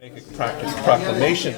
Make a proclamation.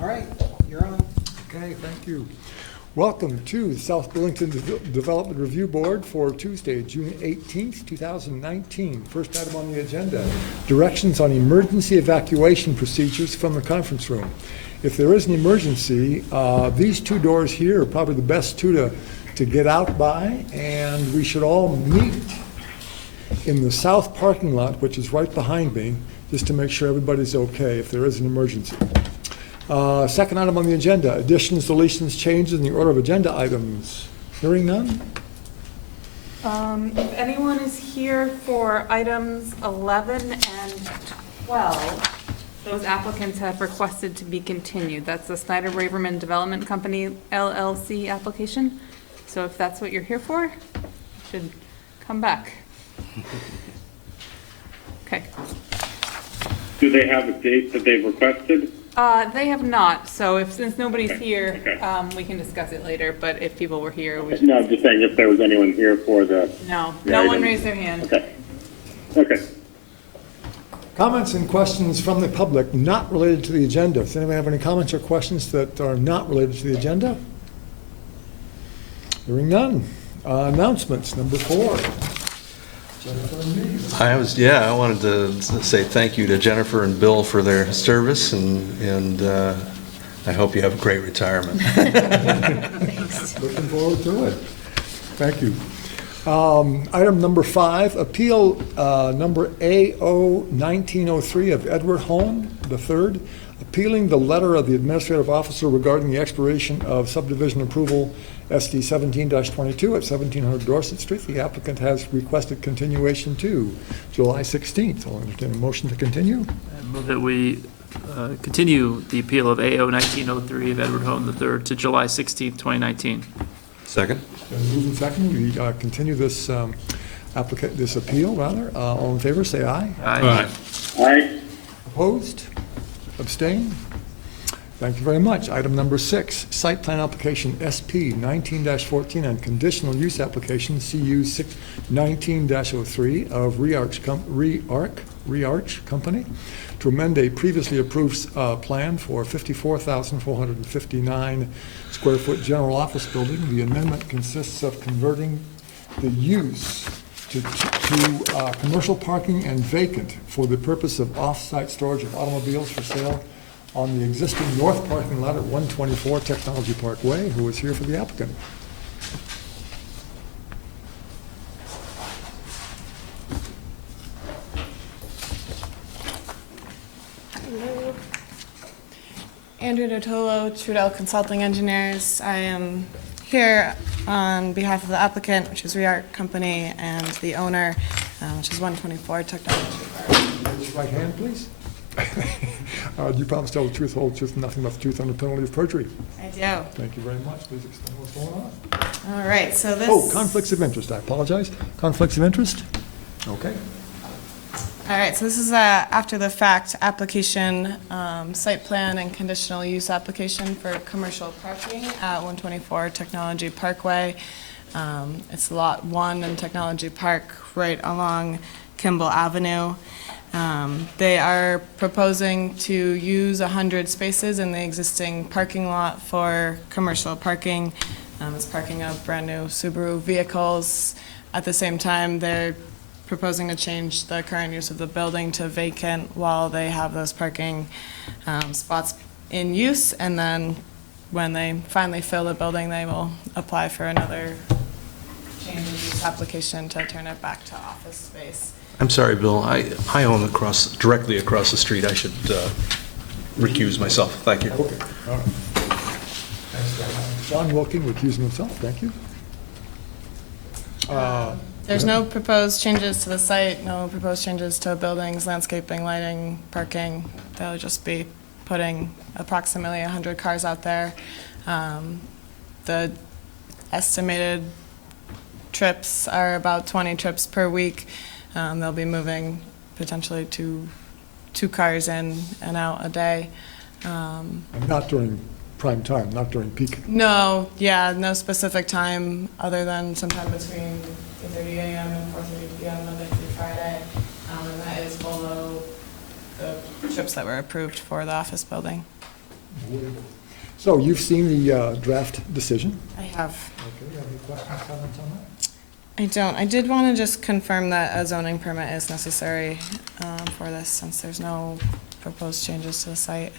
All right, you're on. Okay, thank you. Welcome to the South Burlington Development Review Board for Tuesday, June 18th, 2019. First item on the agenda, directions on emergency evacuation procedures from the conference room. If there is an emergency, these two doors here are probably the best two to get out by, and we should all meet in the south parking lot, which is right behind me, just to make sure everybody's okay if there is an emergency. Second item on the agenda, additions, deletions, changes in the order of agenda items. Hearing none? If anyone is here for items 11 and 12, Those applicants have requested to be continued. That's the Snyder Braverman Development Company LLC application. So if that's what you're here for, you should come back. Okay. Do they have a date that they've requested? They have not, so since nobody's here, Okay. we can discuss it later, but if people were here, we should. No, I'm just saying if there was anyone here for the. No, the no one item. raised their hand. Okay. Okay. Comments and questions from the public not related to the agenda. Does anybody have any comments or questions that are not related to the agenda? Hearing none. Announcements, number 4. Jennifer and me. I wanted to say thank you to Jennifer and Bill for their service, and I hope you have a great retirement. Looking forward to it. Thank you. Item number 5, appeal number AO 1903 of Edward Holm III, appealing the letter of the administrative officer regarding the expiration of subdivision approval SD 17-22 at 1700 Dorset Street. The applicant has requested continuation to July 16th. I'll entertain a motion to continue. I move that we continue the appeal of AO 1903 of Edward Holm III to July 16th, 2019. Second? Then moving second, we continue this this appeal, rather. All in favor, say aye. Aye. Aye. Opposed? Abstain? Thank you very much. Item number 6, site plan application SP 19-14 and conditional use application CU 19-03 of Rearch Company to amend a previously approved plan for 54,459 square foot general office building. The amendment consists of converting the use to commercial parking and vacant for the purpose of off-site storage of automobiles for sale on the existing north parking lot at 124 Technology Parkway. Who is here for the applicant? Hello. Andrew Dotolo, Trudell Consulting Engineers. I am here on behalf of the applicant, which is Rearch Company, and the owner, which is 124 Technology Park. Raise your right hand, please. Do you promise to tell the truth, whole truth, and nothing but the truth under penalty of perjury? I do. Thank you very much. Please explain what's going on. All right, so this. Oh, conflicts of interest. I apologize. Conflicts of interest? Okay. All right, so this is a after-the-fact application, site plan and conditional use application for commercial parking at 124 Technology Parkway. It's Lot 1 in Technology Park, right along Kimball Avenue. They are proposing to use 100 spaces in the existing parking lot for commercial parking. It's parking of brand-new Subaru vehicles. At the same time, they're proposing to change the current use of the building to vacant while they have those parking spots in use, and then when they finally fill the building, they will apply for another change of use application to turn it back to office space. I'm sorry, Bill, I own directly across the street. I should recuse myself. Thank you. Okay. All right. Thanks, John Wilking recusing himself. Thank you. There's no proposed changes to the site, no proposed changes to buildings, landscaping, lighting, parking. They'll just be putting approximately 100 cars out there. The estimated trips are about 20 trips per week. They'll be moving potentially two cars in and out a day. And not during prime time, not during peak. No, yeah, no specific time other than sometime between 8:30 a.m. and 4:30 p.m. Monday through Friday. And that is below the trips that were approved for the office building. So you've seen the draft decision. I have. Okay, you have any questions, comments on that? I don't. I did want to just confirm that a zoning permit is necessary for this, since there's no proposed changes to the site.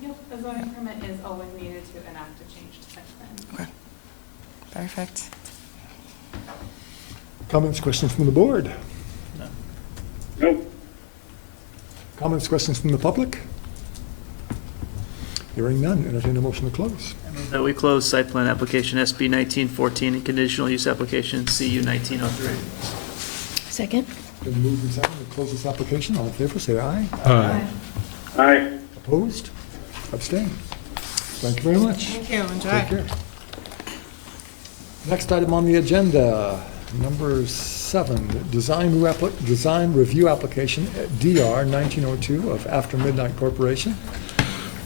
Nope, the zoning permit is always needed to enact a change to site plan. Okay. Perfect. Comments, questions from the board? Nope. Comments, questions from the public? Hearing none, entertain a motion to close. I move that we close site plan application SB 1914 and conditional use application CU 1903. Second? Been moved and seconded to close this application. All in favor, say aye. Aye. Aye. Opposed? Abstained? Thank you very much. Thank you, enjoy. Take care. Next item on the agenda, number 7, design review application, DR 1902 of After Midnight Corporation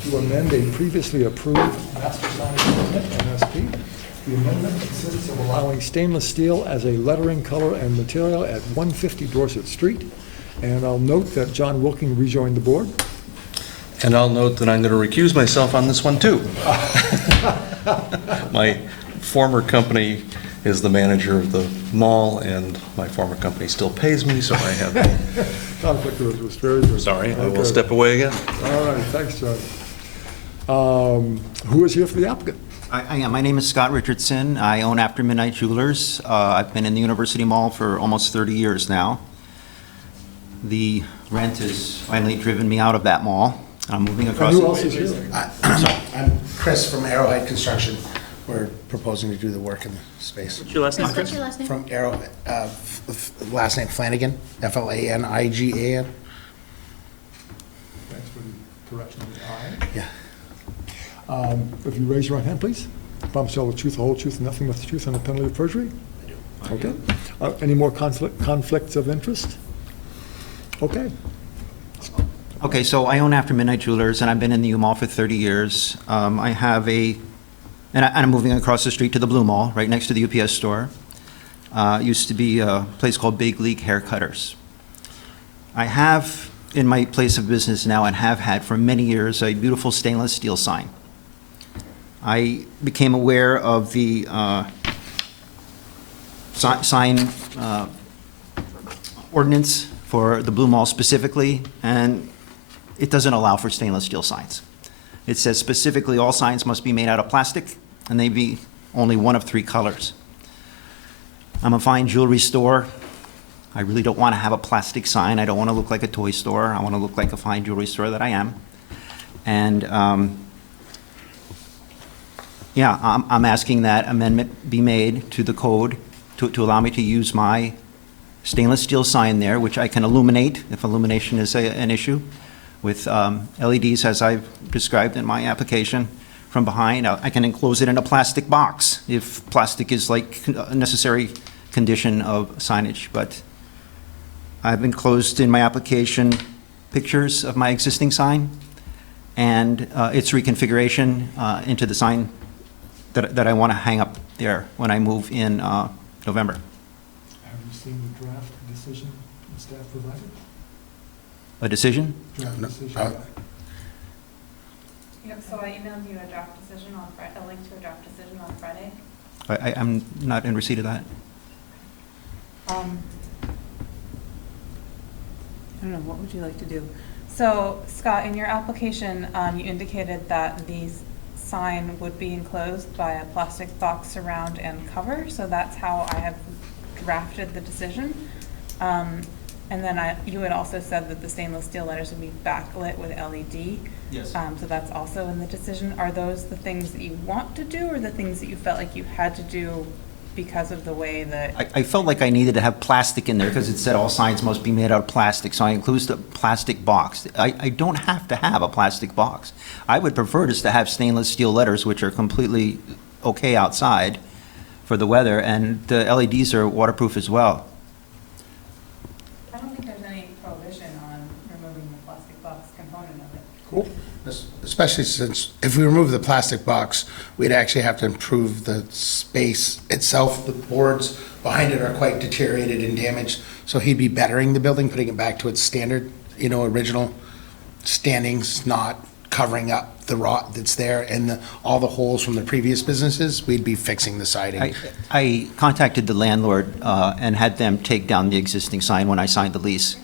to amend a previously approved master signage permit, MSP. The amendment consists of allowing stainless steel as a lettering color and material at 150 Dorset Street. And I'll note that John Wilking rejoined the board. And I'll note that I'm going to recuse myself on this one, too. My former company is the manager of the mall, and my former company still pays me, so I have, Conflict of interest, very good. sorry, I will Okay. step away again. All right, thanks, John. Who is here for the applicant? I am. My name is Scott Richardson. I own After Midnight Jewelers. I've been in the University Mall for almost 30 years now. The rent has finally driven me out of that mall. I'm moving across. Who else is here? I'm Chris from Arrowhead Construction. We're proposing to do the work in the space. What's your last name, Chris? From Arrow, last name Flanagan, Flanigan. Thanks for the correction on the I. Yeah. If you raise your right hand, please. Promise to tell the truth, the whole truth, and nothing but the truth on the penalty of perjury? Okay. Any more conflicts of interest? Okay. Okay, so I own After Midnight Jewelers, and I've been in the U Mall for 30 years. I have and I'm moving across the street to the Blue Mall, right next to the UPS store. Used to be a place called Big League Haircutters. I have in my place of business now, and have had for many years, a beautiful stainless steel sign. I became aware of the sign ordinance for the Blue Mall specifically, and it doesn't allow for stainless steel signs. It says specifically all signs must be made out of plastic, and they be only one of 3 colors. I'm a fine jewelry store. I really don't want to have a plastic sign. I don't want to look like a toy store. I want to look like a fine jewelry store that I am. And yeah, I'm asking that amendment be made to the code to allow me to use my stainless steel sign there, which I can illuminate if illumination is an issue, with LEDs as I've described in my application from behind. I can enclose it in a plastic box if plastic is like a necessary condition of signage. But I've enclosed in my application pictures of my existing sign and its reconfiguration into the sign that I want to hang up there when I move in November. Have you seen the draft decision the staff provided? A decision? Draft No, decision. Yep, so I emailed you a draft decision on Friday, a link to a draft decision on Friday. I'm not in receipt of that. I don't know, what would you like to do? So, Scott, in your application, you indicated that the sign would be enclosed by a plastic box surround and cover, so that's how I have drafted the decision. And then you had also said that the stainless steel letters would be backlit with LED. Yes. So that's also in the decision. Are those the things that you want to do, or the things that you felt like you had to do because of the way that? I felt like I needed to have plastic in there because it said all signs must be made out of plastic, so I included a plastic box. I don't have to have a plastic box. I would prefer just to have stainless steel letters, which are completely okay outside for the weather, and the LEDs are waterproof as well. I don't think there's any prohibition on removing the plastic box component of it. Cool. Especially since if we remove the plastic box, we'd actually have to improve the space itself. The boards behind it are quite deteriorated and damaged, so he'd be bettering the building, putting it back to its standard, original standings, not covering up the rot that's there and all the holes from the previous businesses. We'd be fixing the siding. I contacted the landlord and had them take down the existing sign when I signed the lease.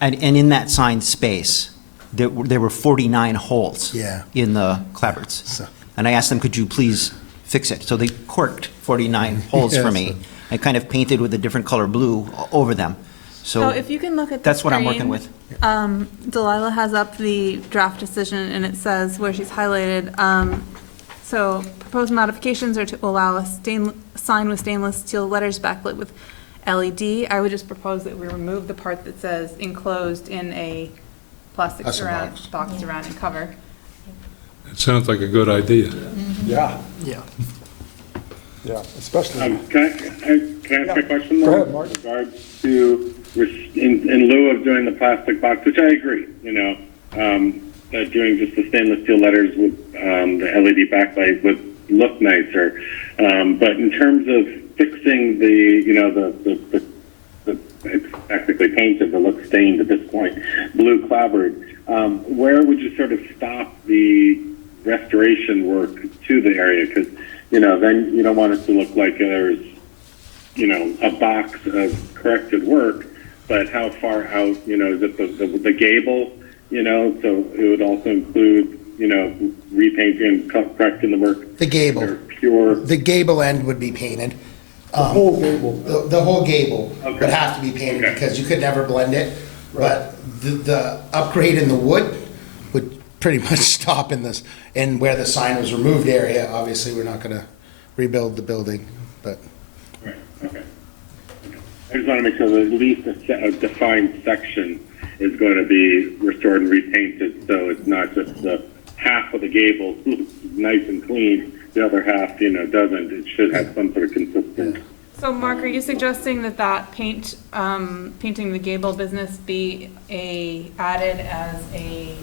And in that sign space, there were 49 holes Yeah. in the clapboards. So- And I asked them, could you please fix it? So they corked 49 holes for Yes. me and kind of painted with a different color blue over them. So if you can look at the that's what I'm working screen, with. Delilah has up the draft decision, and it says where she's highlighted, so proposed modifications are to allow a sign with stainless steel letters backlit with LED. I would just propose that we remove the part that says enclosed in a plastic Plastic surround, box. box surround and cover. It sounds like a good idea. Yeah, Yeah. yeah, especially, Can I ask a question Go though? ahead, Mark. In regards to, in lieu of doing the plastic box, which I agree, that doing just the stainless steel letters with the LED backlight would look nicer. But in terms of fixing the it's technically painted but looks stained at this point, blue clapboard, where would you sort of stop the restoration work to the area? Because, then you don't want it to look like there's, a box of corrected work, but how far out, is it the gable, so it would also include, repainting and correcting the work? The gable. Or pure, The gable end would be painted. the whole gable. The whole gable Okay. would have to be painted Okay. because you could never blend it. But the upgrade in the wood would pretty much stop in this, in where the sign was removed area. Obviously, we're not gonna rebuild the building, but right, okay. I just want to make sure that at least a defined section is going to be restored and repainted, so it's not just the half of the gable looks nice and clean, the other half, doesn't. It should have some sort of consistent. So Mark, are you suggesting that painting the gable business be added as a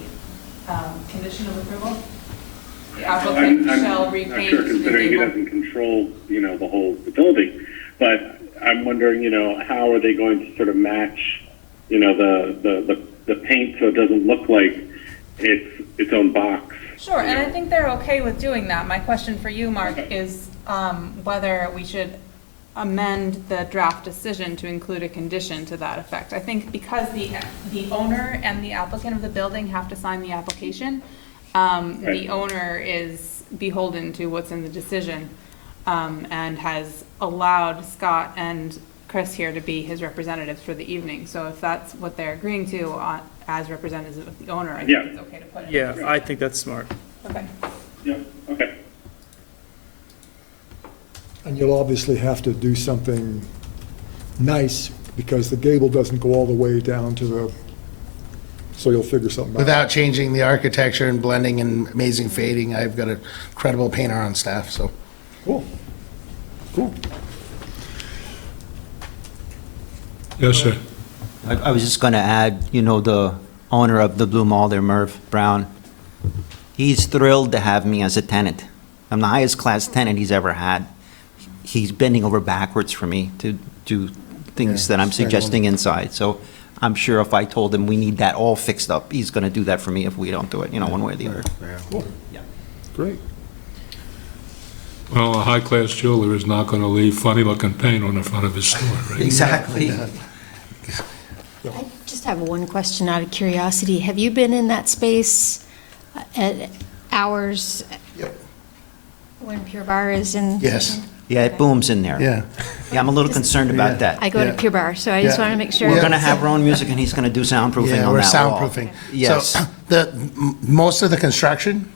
condition of approval? The applicant shall I'm repaint not sure, the considering he gable. doesn't control, the whole building, but I'm wondering, how are they going to sort of match, the paint so it doesn't look like its own box? Sure, and I think they're okay with doing that. My question for you, Mark, is whether we should amend the draft decision to include a condition to that effect. I think because the owner and the applicant of the building have to sign the application, the owner is beholden to what's in the decision, and has allowed Scott and Chris here to be his representatives for the evening. So if that's what they're agreeing to as representatives of the owner, I think Yeah. it's okay to put it. Yeah, I think that's smart. Okay. Yeah, okay. And you'll obviously have to do something nice, because the gable doesn't go all the way down to the, so you'll figure something out. without changing the architecture and blending and amazing fading, I've got a credible painter on staff, so. Cool, cool. Yes, sir. I was just going to add, the owner of the Blue Mall there, Merv Brown, he's thrilled to have me as a tenant. I'm the highest class tenant he's ever had. He's bending over backwards for me to do things that I'm suggesting inside. So I'm sure if I told him we need that all fixed up, he's going to do that for me if we don't do it, one way or the other. Cool. Yeah. Great. Well, a high-class jeweler is not going to leave funny-looking paint on the front of his store, right? Exactly. I just have one question out of curiosity. Have you been in that space at hours when Pure Bar is in? Yes. Yeah, it booms in there. Yeah. Yeah, I'm a little concerned about that. I go to Yeah. Pure Bar, so I just Yeah. want to make sure. We're going to have our own music, and he's going to do soundproofing Yeah, on we're that wall. soundproofing. Yes. So most of the construction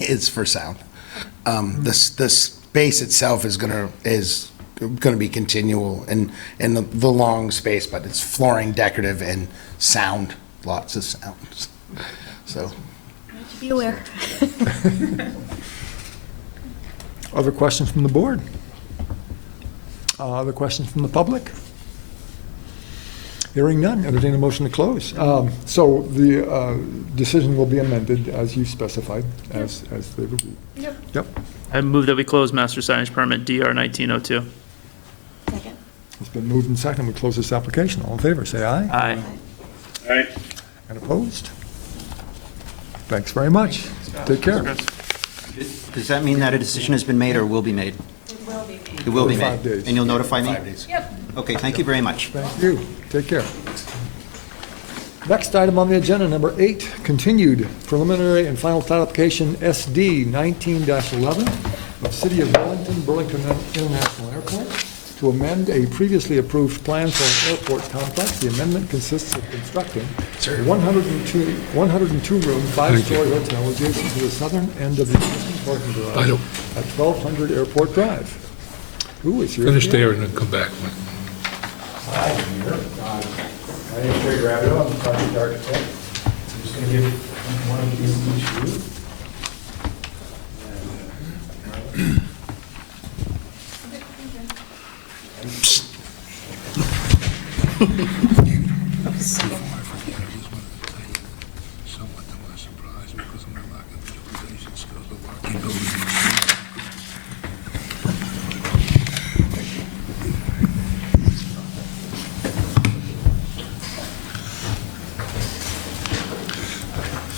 is for sound. The space itself is gonna be continual and the long space, but it's flooring, decorative, and sound, lots of sounds. So, Be aware. Other questions from the board? Other questions from the public? Hearing none, entertain a motion to close. So the decision will be amended as you specified, as they would be. Yep. Yep. I move that we close master signage permit DR 1902. Second. It's been moved and seconded. We close this application. All in favor, say aye. Aye. All right. And opposed? Thanks very much. Take care. Does that mean that a decision has been made or will be made? It will be made. It will be 45 made. days. And you'll notify me? 5 days. Yep. Okay, thank you very much. Thank you. Take care. Next item on the agenda, number 8, continued preliminary and final plat application SD 19-11 of City of Burlington, Burlington International Airport, to amend a previously approved plan for an airport complex. The amendment consists of constructing a 102-room, 5-story hotel adjacent to the southern end of the existing parking I garage don't- at 1200 Airport Drive. Who is here? Finish there and then come back. My name is Terry Rabbit, I'm the project architect. going to give one of these each to you.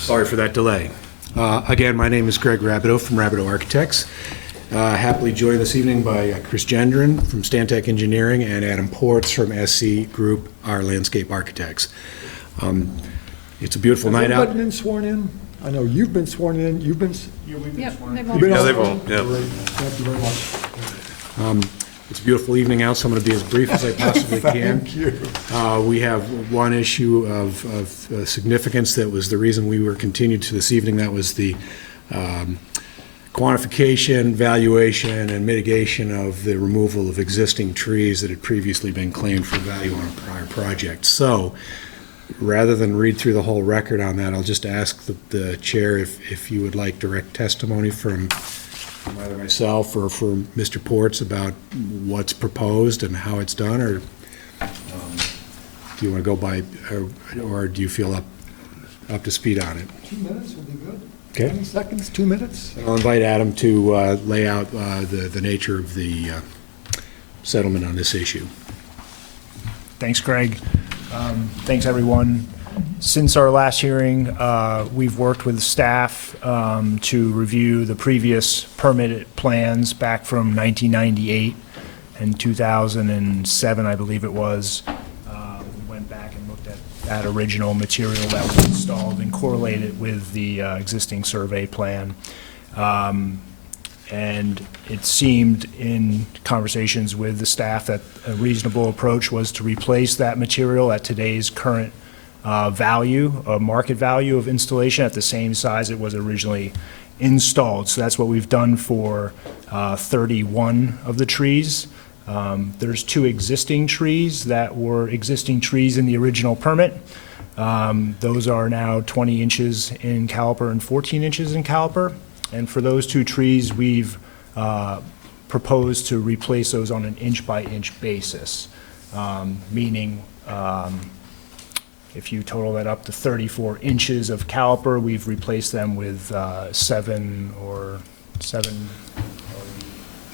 Sorry for that delay. Again, my name is Greg Rabideau from Rabideau Architects. Happily joined this evening by Chris Gendron from Stantec Engineering and Adam Ports from SC Group, our landscape architects. It's a beautiful night Has out. everybody been sworn in? I know you've been sworn in, you've been. Yep, they've You've all. been Yeah, all they've sworn all, in? yeah. Great. Thank you very much. It's a beautiful evening out, so I'm going to be as brief as I possibly can. Thank you. We have one issue of significance that was the reason we were continued to this evening. That was the quantification, valuation, and mitigation of the removal of existing trees that had previously been claimed for value on a prior project. So, rather than read through the whole record on that, I'll just ask the chair if you would like direct testimony from either myself or from Mr. Ports about what's proposed and how it's done, or do you want to go by, or do you feel up to speed on it? 2 minutes will be good. Okay. 20 seconds, 2 minutes. I'll invite Adam to lay out the nature of the settlement on this issue. Thanks, Greg. Thanks, everyone. Since our last hearing, we've worked with staff to review the previous permitted plans back from 1998 and 2007, I believe it was. We went back and looked at that original material that was installed and correlated with the existing survey plan. And it seemed in conversations with the staff that a reasonable approach was to replace that material at today's current value, market value of installation at the same size it was originally installed. So that's what we've done for 31 of the trees. There's 2 existing trees that were existing trees in the original permit. Those are now 20 inches in caliper and 14 inches in caliper. And for those 2 trees, we've proposed to replace those on an inch-by-inch basis, meaning if you total that up to 34 inches of caliper, we've replaced them with 7 or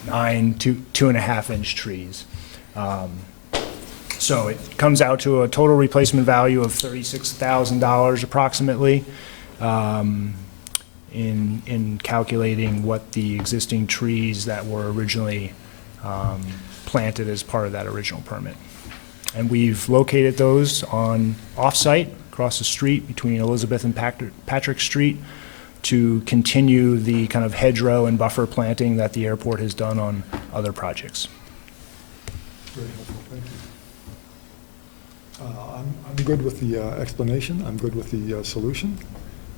9 2.5-inch trees. So it comes out to a total replacement value of $36,000 approximately. In calculating what the existing trees that were originally planted as part of that original permit. And we've located those on off-site across the street between Elizabeth and Patrick Street to continue the kind of hedgerow and buffer planting that the airport has done on other projects. Very helpful, thank you. I'm good with the explanation. I'm good with the solution.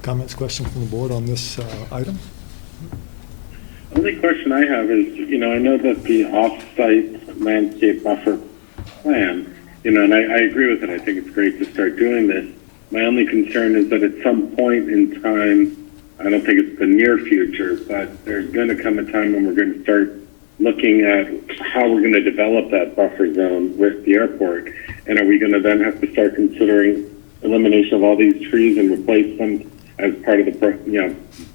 Comments, questions from the board on this item? Only question I have is, I know that the off-site landscape buffer plan, and I agree with it. I think it's great to start doing this. My only concern is that at some point in time, I don't think it's the near future, but there's going to come a time when we're going to start looking at how we're going to develop that buffer zone with the airport. And are we going to then have to start considering elimination of all these trees and replace them as part of the,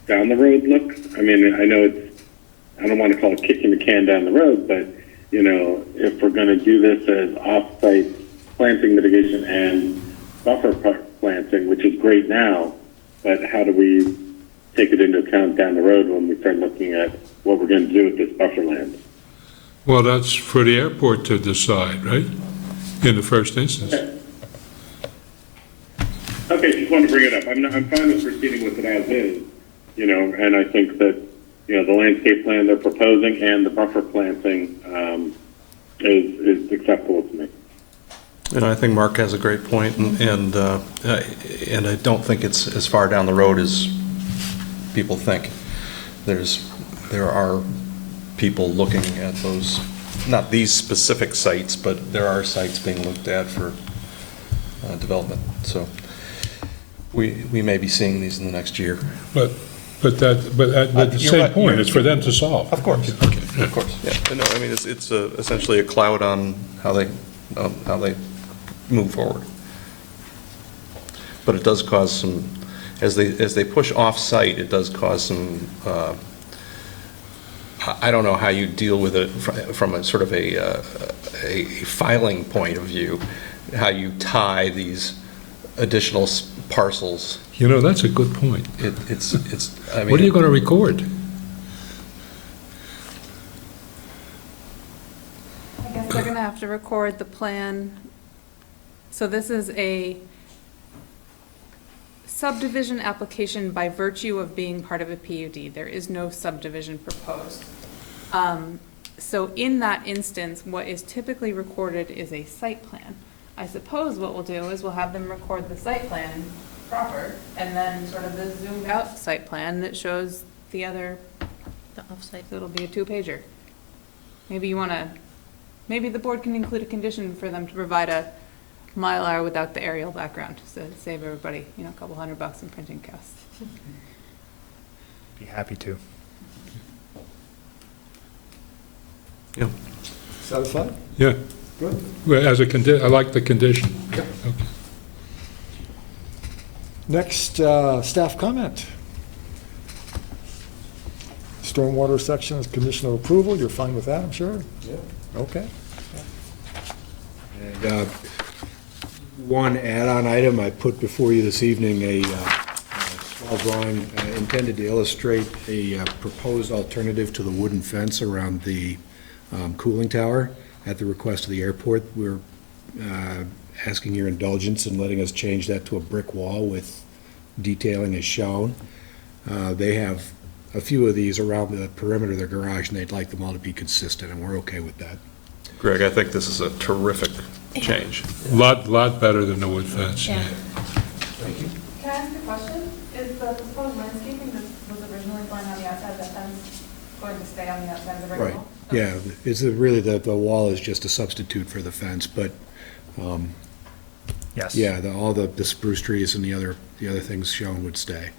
down the road look? I mean, I know I don't want to call it kicking the can down the road, but, if we're going to do this as off-site planting mitigation and buffer planting, which is great now, but how do we take it into account down the road when we start looking at what we're going to do with this buffer land? Well, that's for the airport to decide, right? In the first instance. Okay, just wanted to bring it up. I'm fine with proceeding with it as is, and I think that, the landscape plan they're proposing and the buffer planting is acceptable to me. And I think Mark has a great point, and I don't think it's as far down the road as people think. There are people looking at those, not these specific sites, but there are sites being looked at for development. So We may be seeing these in the next year. But at the You're same right, point, you're- it's for them to solve. Of course, Okay. of course, yeah. No, I mean, it's essentially a cloud on how they move forward. But it does cause some, as they push off-site, it does cause some, I don't know how you deal with it from a sort of a filing point of view, how you tie these additional parcels. You know, that's a good point. It's, I mean. What are you going to record? I guess they're gonna have to record the plan. So this is a subdivision application by virtue of being part of a PUD. There is no subdivision proposed. So in that instance, what is typically recorded is a site plan. I suppose what we'll do is we'll have them record the site plan proper, and then sort of the zoomed out site plan that shows the other, The offsite. so it'll be a 2-pager. Maybe you wanna, maybe the board can include a condition for them to provide a Mylar without the aerial background, so to save everybody, a couple $100 in printing costs. Be happy to. Yeah. Satisfied? Yeah. Good. Well, as a I like the condition. Yep. Okay. Next, staff comment. Stormwater section is conditional approval. You're fine with that, I'm sure? Yeah. Okay. And one add-on item I put before you this evening, a small drawing intended to illustrate a proposed alternative to the wooden fence around the cooling tower at the request of the airport. We're asking your indulgence in letting us change that to a brick wall with detailing as shown. They have a few of these around the perimeter of their garage, and they'd like them all to be consistent, and we're okay with that. Greg, I think this is a terrific change. Lot better than the wood fence. Yeah. Can I ask a question? Is the proposed landscaping that was originally going on the outside of the fence going to stay on the outside of the brick Right. wall? Yeah, it's really the wall is just a substitute for the fence, but Yes. yeah, all the spruce trees and the other things shown would stay.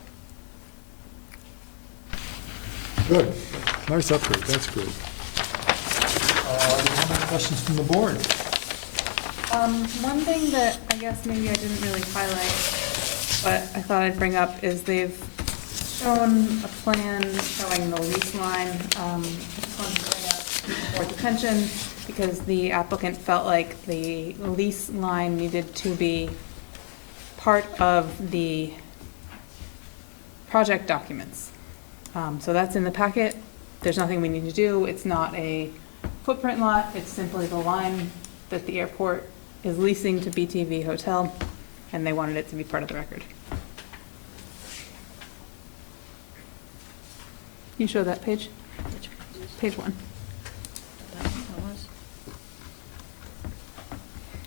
Good. Nice upgrade, that's good. Any questions from the board? One thing that I guess maybe I didn't really highlight, but I thought I'd bring up is they've shown a plan showing the lease line. I just wanted to bring up board's attention because the applicant felt like the lease line needed to be part of the project documents. So that's in the packet. There's nothing we need to do. It's not a footprint lot. It's simply the line that the airport is leasing to BTV Hotel, and they wanted it to be part of the record. Can you show that page? Page 1.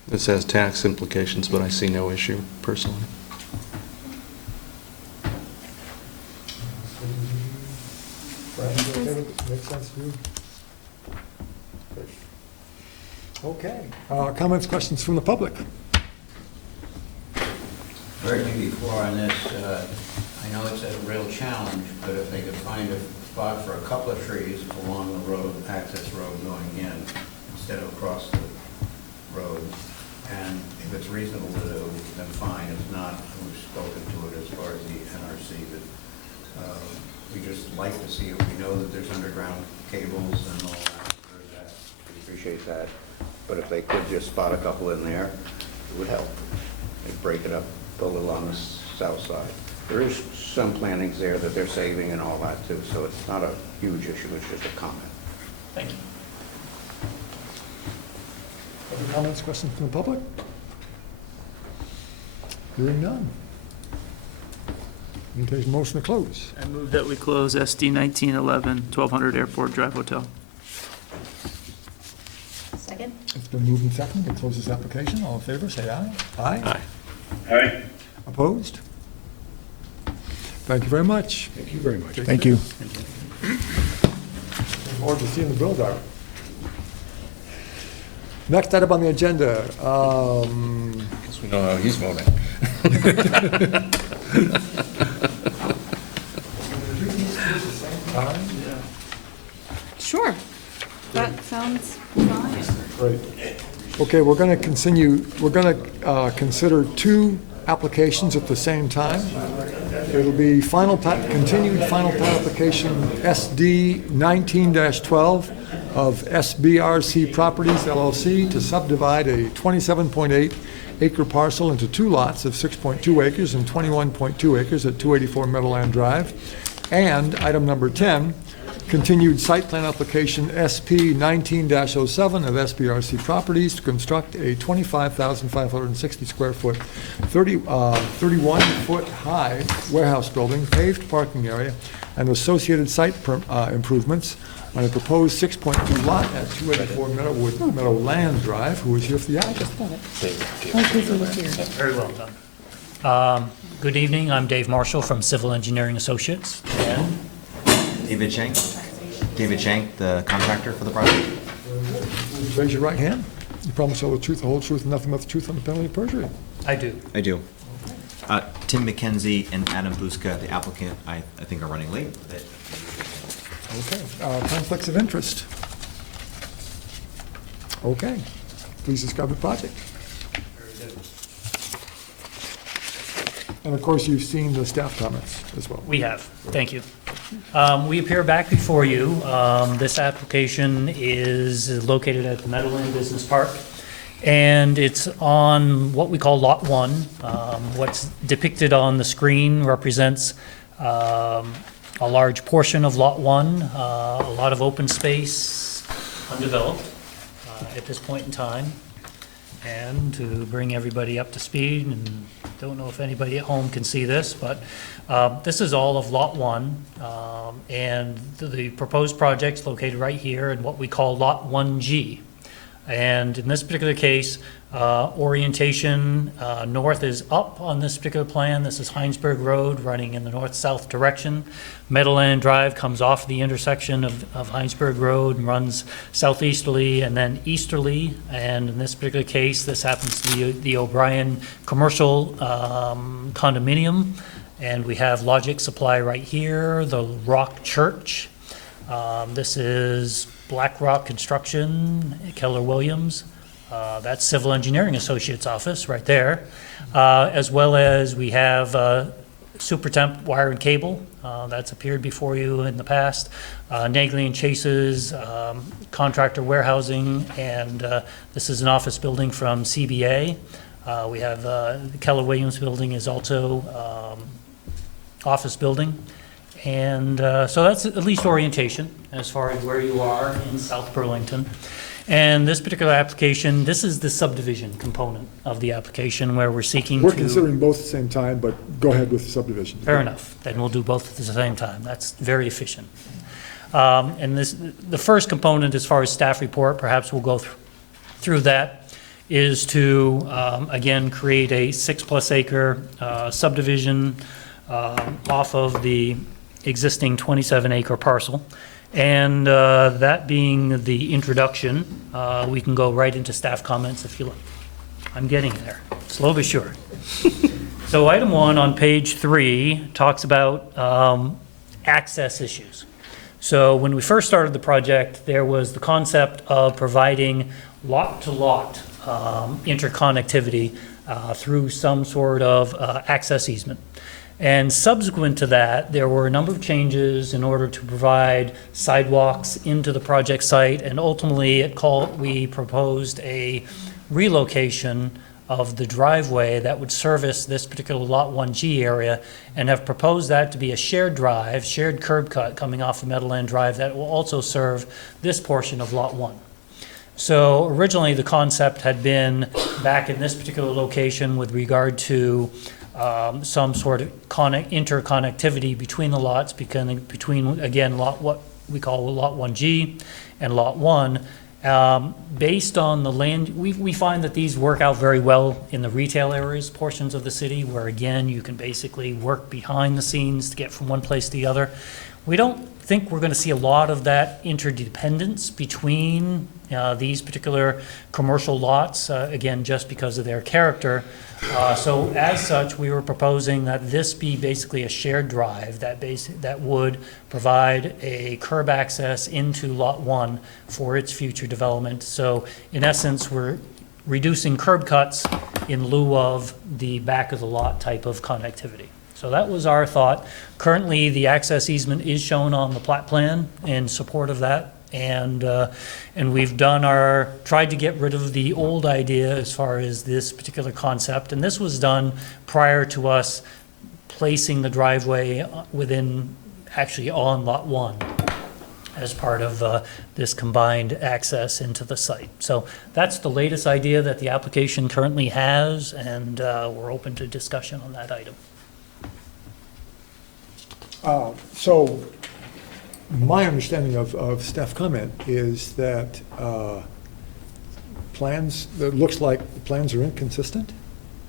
This has tax implications, but I see no issue personally. Brian, you okay with it? Makes sense to you? Good. Okay. Comments, questions from the public? Heard me before on this, I know it's a real challenge, but if they could find a spot for a couple of trees along the road, access road going in, instead of across the road, and if it's reasonable to do, then fine. If not, we've spoken to it as far as the NRC, that we just like to see it. We know that there's underground cables and all that, we appreciate that, but if they could just spot a couple in there, it would help. They'd break it up a little on the south side. There is some plantings there that they're saving and all that too, so it's not a huge issue, it's just a comment. Thank you. Other comments, questions from the public? Hearing none. Okay, motion to close. I move that we close SD 1911, 1200 Airport Drive Hotel. Second? It's been moved and seconded to close this application. All in favor, say aye. Aye. Aye. All right. Opposed? Thank you very much. Thank you very much. Thank you. Looking forward to seeing the build-out. Next item on the agenda, Guess we know how he's voting. Sure. That sounds fine. Great. Okay, we're going to consider two applications at the same time. It'll be continued final plat application SD 19-12 of SBRC Properties LLC to subdivide a 27.8 acre parcel into two lots of 6.2 acres and 21.2 acres at 284 Meadowland Drive. And item number 10, continued site plan application SP 19-07 of SBRC Properties to construct a 25,560 square foot, 31-foot high warehouse building, paved parking area, and associated site improvements on a proposed 6.2 lot at 284 Meadowland Drive. Who is here for the applicant? Very well done. Good evening, I'm Dave Marshall from Civil Engineering Associates, and David Shank, the contractor for the project. Raise your right hand. You promise to tell the truth, the whole truth, and nothing but the truth on the penalty of perjury? I do. I do. Tim McKenzie and Adam Buska, the applicant, I think are running late. But Okay, conflicts of interest. Okay, please describe the project. And of course, you've seen the staff comments as well. We have, thank you. We appear back before you. This application is located at the Meadowland Business Park, and it's on what we call Lot 1. What's depicted on the screen represents a large portion of Lot 1, a lot of open space, undeveloped at this point in time. And to bring everybody up to speed, and don't know if anybody at home can see this, but this is all of Lot 1, and the proposed project's located right here in what we call Lot 1G. And in this particular case, orientation north is up on this particular plan. This is Heinsberg Road running in the north-south direction. Meadowland Drive comes off the intersection of Heinsberg Road and runs southeasterly and then easterly. And in this particular case, this happens to be the O'Brien Commercial Condominium. And we have Logic Supply right here, the Rock Church. This is Black Rock Construction, Keller Williams. That's Civil Engineering Associates office right there, as well as we have Supertemp Wire and Cable. That's appeared before you in the past. Nagley and Chase's Contractor Warehousing, and this is an office building from CBA. We have the Keller Williams building is also office building. And so that's at least orientation as far as where you are in South Burlington. And this particular application, this is the subdivision component of the application where we're seeking We're to... considering both at the same time, but go ahead with the subdivision. Fair enough. Then we'll do both at the same time. That's very efficient. And the first component, as far as staff report, perhaps we'll go through that, is to, again, create a 6+ acre subdivision off of the existing 27 acre parcel. And that being the introduction, we can go right into staff comments if you like. I'm getting there, slow but sure. So item 1 on page 3 talks about access issues. So when we first started the project, there was the concept of providing lot-to-lot interconnectivity through some sort of access easement. And subsequent to that, there were a number of changes in order to provide sidewalks into the project site, and ultimately we proposed a relocation of the driveway that would service this particular Lot 1G area, and have proposed that to be a shared drive, shared curb cut coming off of Meadowland Drive that will also serve this portion of Lot 1. So originally the concept had been back in this particular location with regard to some sort of interconnectivity between the lots, between again, what we call Lot 1G and Lot 1. Based on the land, we find that these work out very well in the retail areas, portions of the city, where again, you can basically work behind the scenes to get from one place to the other. We don't think we're going to see a lot of that interdependence between these particular commercial lots, again, just because of their character. So as such, we were proposing that this be basically a shared drive that would provide a curb access into Lot 1 for its future development. So in essence, we're reducing curb cuts in lieu of the back of the lot type of connectivity. So that was our thought. Currently, the access easement is shown on the plat plan in support of that. And we've tried to get rid of the old idea as far as this particular concept. And this was done prior to us placing the driveway actually on Lot 1 as part of this combined access into the site. So that's the latest idea that the application currently has, and we're open to discussion on that item. So my understanding of staff comment is that it looks like the plans are inconsistent.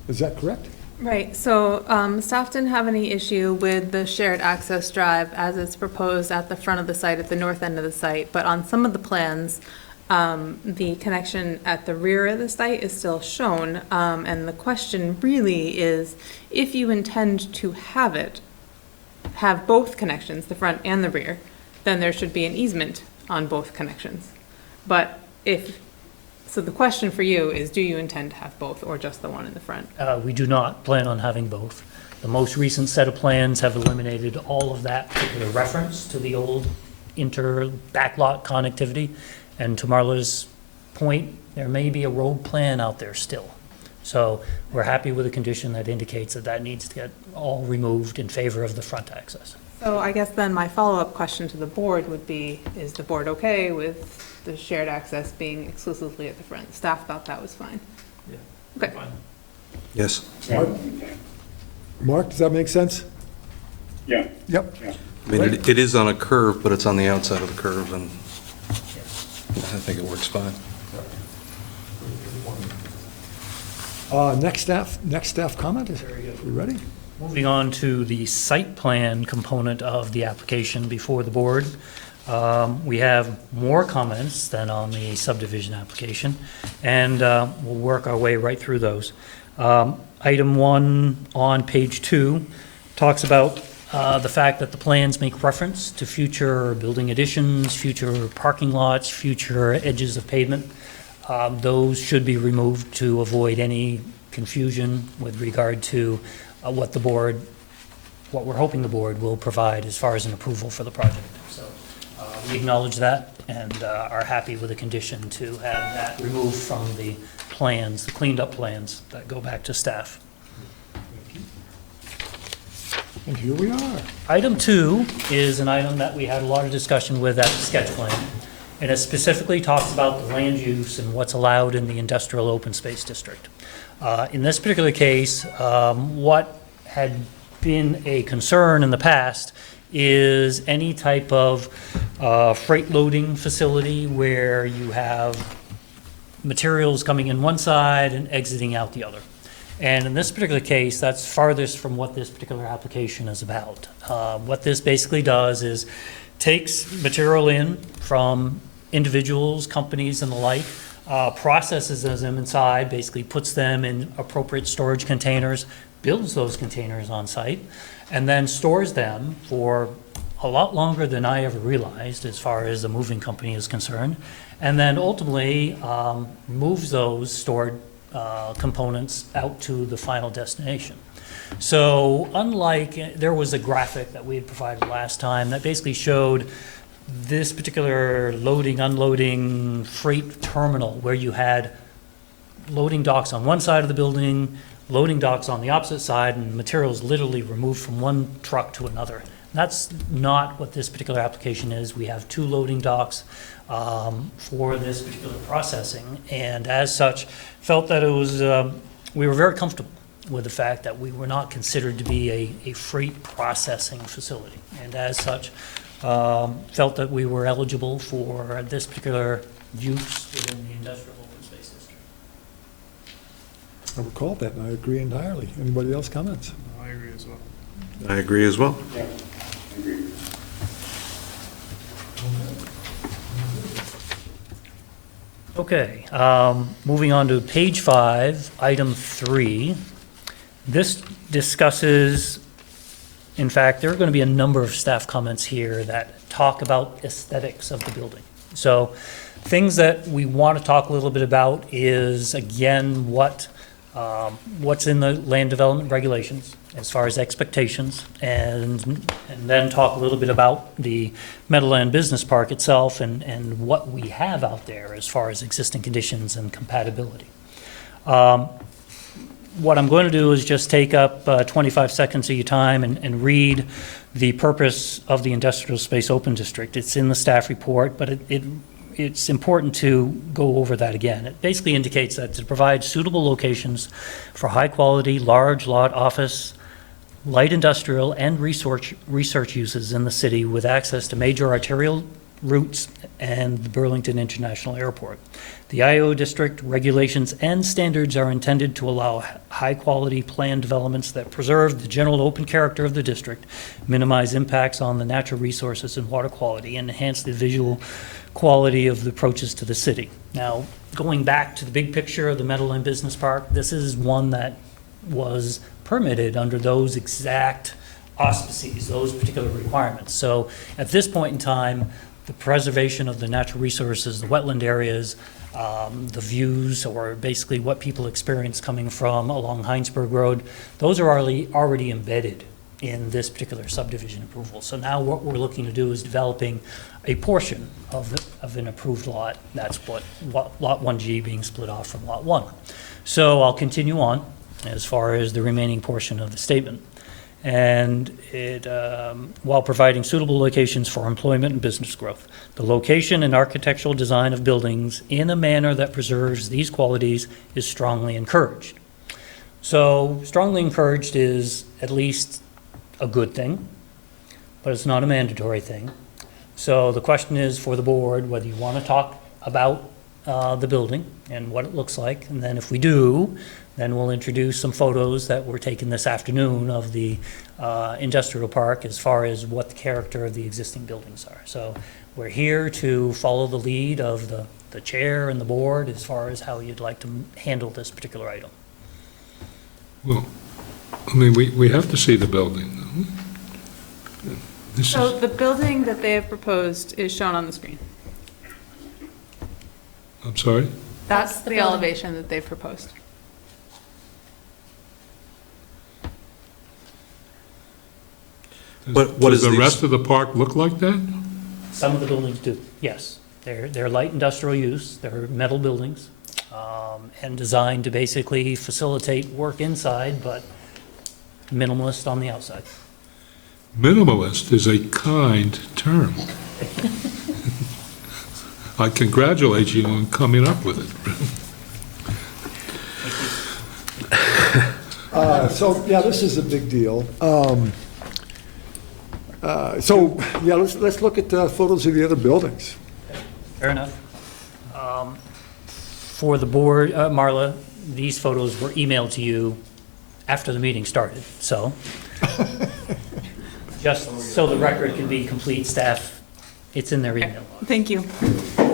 Is that correct? Right, so staff didn't have any issue with the shared access drive as it's proposed at the front of the site, at the north end of the site. But on some of the plans, the connection at the rear of the site is still shown. And the question really is, if you intend to have both connections, the front and the rear, then there should be an easement on both connections. But so the question for you is, do you intend to have both or just the one in the front? We do not plan on having both. The most recent set of plans have eliminated all of that particular reference to the old backlot connectivity. And to Marla's point, there may be a road plan out there still. So we're happy with a condition that indicates that needs to get all removed in favor of the front access. So I guess then my follow-up question to the board would be, is the board okay with the shared access being exclusively at the front? Staff thought that was fine. Yeah. Okay. Fine. Yes. Mark, does that make sense? Yeah. Yep. Yeah. I mean, it is on a curve, but it's on the outside of the curve, and I think it works fine. Next staff comment, are we ready? Moving on to the site plan component of the application before the board. We have more comments than on the subdivision application, and we'll work our way right through those. Item 1 on page 2 talks about the fact that the plans make reference to future building additions, future parking lots, future edges of pavement. Those should be removed to avoid any confusion with regard to what we're hoping the board will provide as far as an approval for the project. So we acknowledge that and are happy with the condition to have that removed from the plans, the cleaned up plans that go back to staff. And here we are. Item 2 is an item that we had a lot of discussion with at the sketch plan, and it specifically talks about the land use and what's allowed in the industrial open space district. In this particular case, what had been a concern in the past is any type of freight loading facility where you have materials coming in one side and exiting out the other. And in this particular case, that's farthest from what this particular application is about. What this basically does is takes material in from individuals, companies, and the like, processes them inside, basically puts them in appropriate storage containers, builds those containers on site, and then stores them for a lot longer than I ever realized as far as the moving company is concerned, and then ultimately moves those stored components out to the final destination. So unlike, there was a graphic that we had provided last time that basically showed this particular loading, unloading freight terminal where you had loading docks on one side of the building, loading docks on the opposite side, and materials literally removed from one truck to another. That's not what this particular application is. We have 2 loading docks for this particular processing, and as such, felt that it was, we were very comfortable with the fact that we were not considered to be a freight processing facility, and as such, felt that we were eligible for this particular use within the industrial open space district. I recall that, and I agree entirely. Anybody else comments? I agree as well. I agree as well. Yeah, I agree. Okay, moving on to page 5, item 3. This discusses, in fact, there are going to be a number of staff comments here that talk about aesthetics of the building. So things that we want to talk a little bit about is, again, what's in the land development regulations as far as expectations, and then talk a little bit about the Meadowland Business Park itself and what we have out there as far as existing conditions and compatibility. What I'm going to do is just take up 25 seconds of your time and read the purpose of the Industrial Space Open District. It's in the staff report, but it's important to go over that again. It basically indicates that to provide suitable locations for high-quality, large lot office, light industrial, and research uses in the city with access to major arterial routes and the Burlington International Airport. The IO district regulations and standards are intended to allow high-quality planned developments that preserve the general open character of the district, minimize impacts on the natural resources and water quality, and enhance the visual quality of the approaches to the city. Now, going back to the big picture of the Meadowland Business Park, this is one that was permitted under those exact auspices, those particular requirements. So at this point in time, the preservation of the natural resources, the wetland areas, the views, or basically what people experience coming from along Heinsberg Road, those are already embedded in this particular subdivision approval. So now what we're looking to do is developing a portion of an approved lot. That's what Lot 1G being split off from Lot 1. So I'll continue on as far as the remaining portion of the statement. And it, while providing suitable locations for employment and business growth. The location and architectural design of buildings in a manner that preserves these qualities is strongly encouraged. So strongly encouraged is at least a good thing, but it's not a mandatory thing. So the question is for the board whether you want to talk about the building and what it looks like, and then if we do, then we'll introduce some photos that were taken this afternoon of the industrial park as far as what the character of the existing buildings are. So we're here to follow the lead of the chair and the board as far as how you'd like to handle this particular item. Well, I mean, we have to see the building. So the building that they have proposed is shown on the screen. I'm sorry? That's the elevation that they've proposed. Does the rest of the park look like that? Some of the buildings do, yes. They're light industrial use, they're metal buildings, and designed to basically facilitate work inside, but minimalist on the outside. Minimalist is a kind term. I congratulate you on coming up with it. So, yeah, this is a big deal. So, yeah, let's look at photos of the other buildings. Fair enough. For the board, Marla, these photos were emailed to you after the meeting started, so just so the record can be complete, staff, it's in their email. Thank you.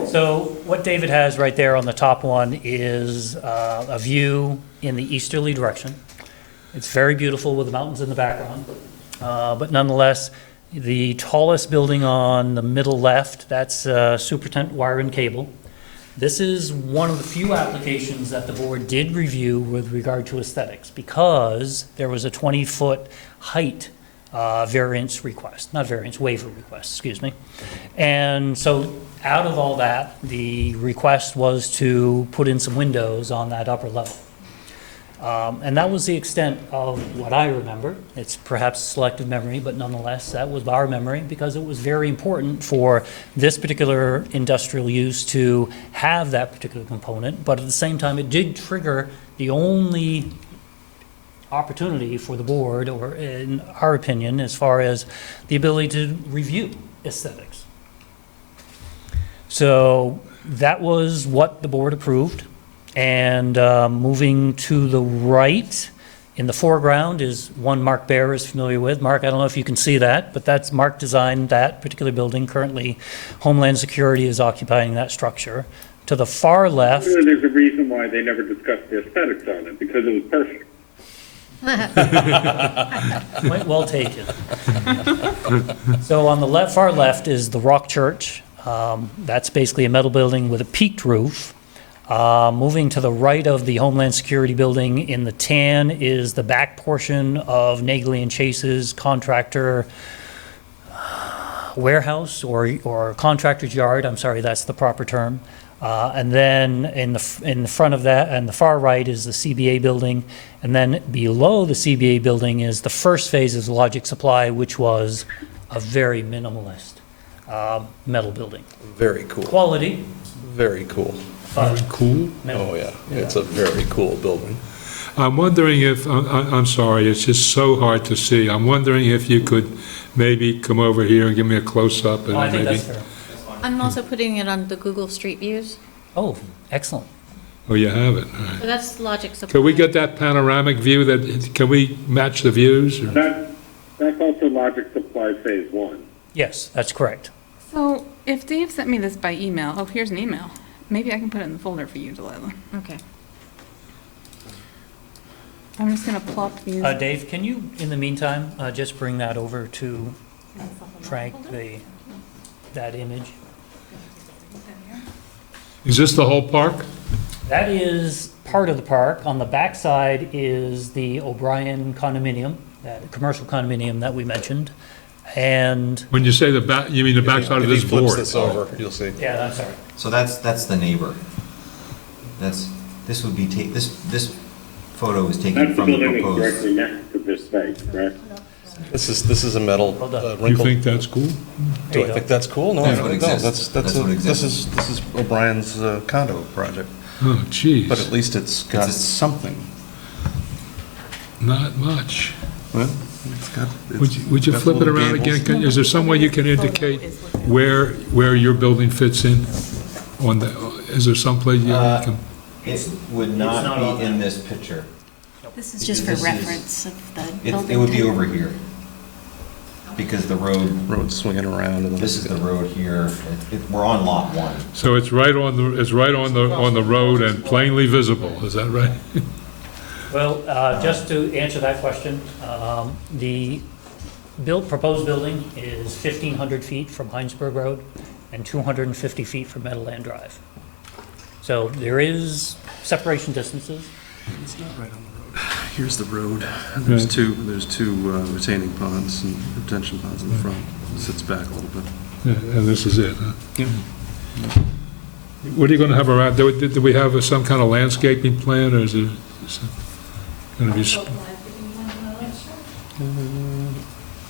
So what David has right there on the top one is a view in the easterly direction. It's very beautiful with the mountains in the background, but nonetheless, the tallest building on the middle left, that's Supertent Wire and Cable. This is one of the few applications that the board did review with regard to aesthetics because there was a 20-foot height variance request, not variance, waiver request, excuse me. And so out of all that, the request was to put in some windows on that upper level. And that was the extent of what I remember. It's perhaps selective memory, but nonetheless, that was our memory because it was very important for this particular industrial use to have that particular component. But at the same time, it did trigger the only opportunity for the board, or in our opinion, as far as the ability to review aesthetics. So that was what the board approved. And moving to the right, in the foreground is one Mark Baer is familiar with. Mark, I don't know if you can see that, but that's Mark designed that particular building. Currently, Homeland Security is occupying that structure. To the far left, There's a reason why they never discussed the aesthetics on it, because it was perfect. well taken. So on the left, far left is the Rock Church. That's basically a metal building with a peaked roof. Moving to the right of the Homeland Security building in the tan is the back portion of Nagley and Chase's contractor warehouse or contractor's yard. I'm sorry, that's the proper term. And then in the front of that, and the far right is the CBA building. And then below the CBA building is the first phase of Logic Supply, which was a very minimalist metal building. Very cool. Quality. Very cool. Very cool. Oh, yeah. It's a very cool building. I'm wondering if, I'm sorry, it's just so hard to see. I'm wondering if you could maybe come over here and give me a close-up and I think maybe. that's fair. I'm also putting it on the Google Street Views. Oh, excellent. Oh, you have it. All right. So that's Logic Supply. Can we get that panoramic view? Can we match the views? or- That's also Logic Supply Phase 1. Yes, that's correct. So if Dave sent me this by email, oh, here's an email. Maybe I can put it in the folder for you, Delilah. Okay. I'm just gonna plop these. Dave, can you, in the meantime, just bring that over to Frank, that image? Is this the whole park? That is part of the park. On the backside is the O'Brien condominium, that commercial condominium that we mentioned. And, When you say the back, you mean the backside of If he this flips board? this over, you'll see. yeah, I'm sorry. So that's the neighbor. This would be, this photo was taken That's the from the building that's proposed. directly next to this site, correct? This is a metal Hold on. You wrinkled. think that's cool? Do I think that's cool? No, I That's what don't know. exists. That's That's what this exists. is O'Brien's condo project. Oh, geez, But at least it's got something. not much. Well, it's got. Would you got flip it little around gables. again? Is there some way you can indicate where your building fits in? Is there some place you can? It would not be in this picture. This is just for This is- reference of the building. It would be type. over here. Because the road, Road swinging around. And this is the road here. We're on lot 1. So it's right on the road and plainly visible, is that right? Well, just to answer that question, the proposed building is 1,500 feet from Heinsberg Road and 250 feet from Meadowland Drive. So there is separation distances. It's not right on the road. Here's the road. There's two retaining ponds and retention ponds in the front. It sits back a little bit. Yeah, and this is it, huh? Yeah. What are you gonna have around, do we have some kind of landscaping plan, or is it gonna be?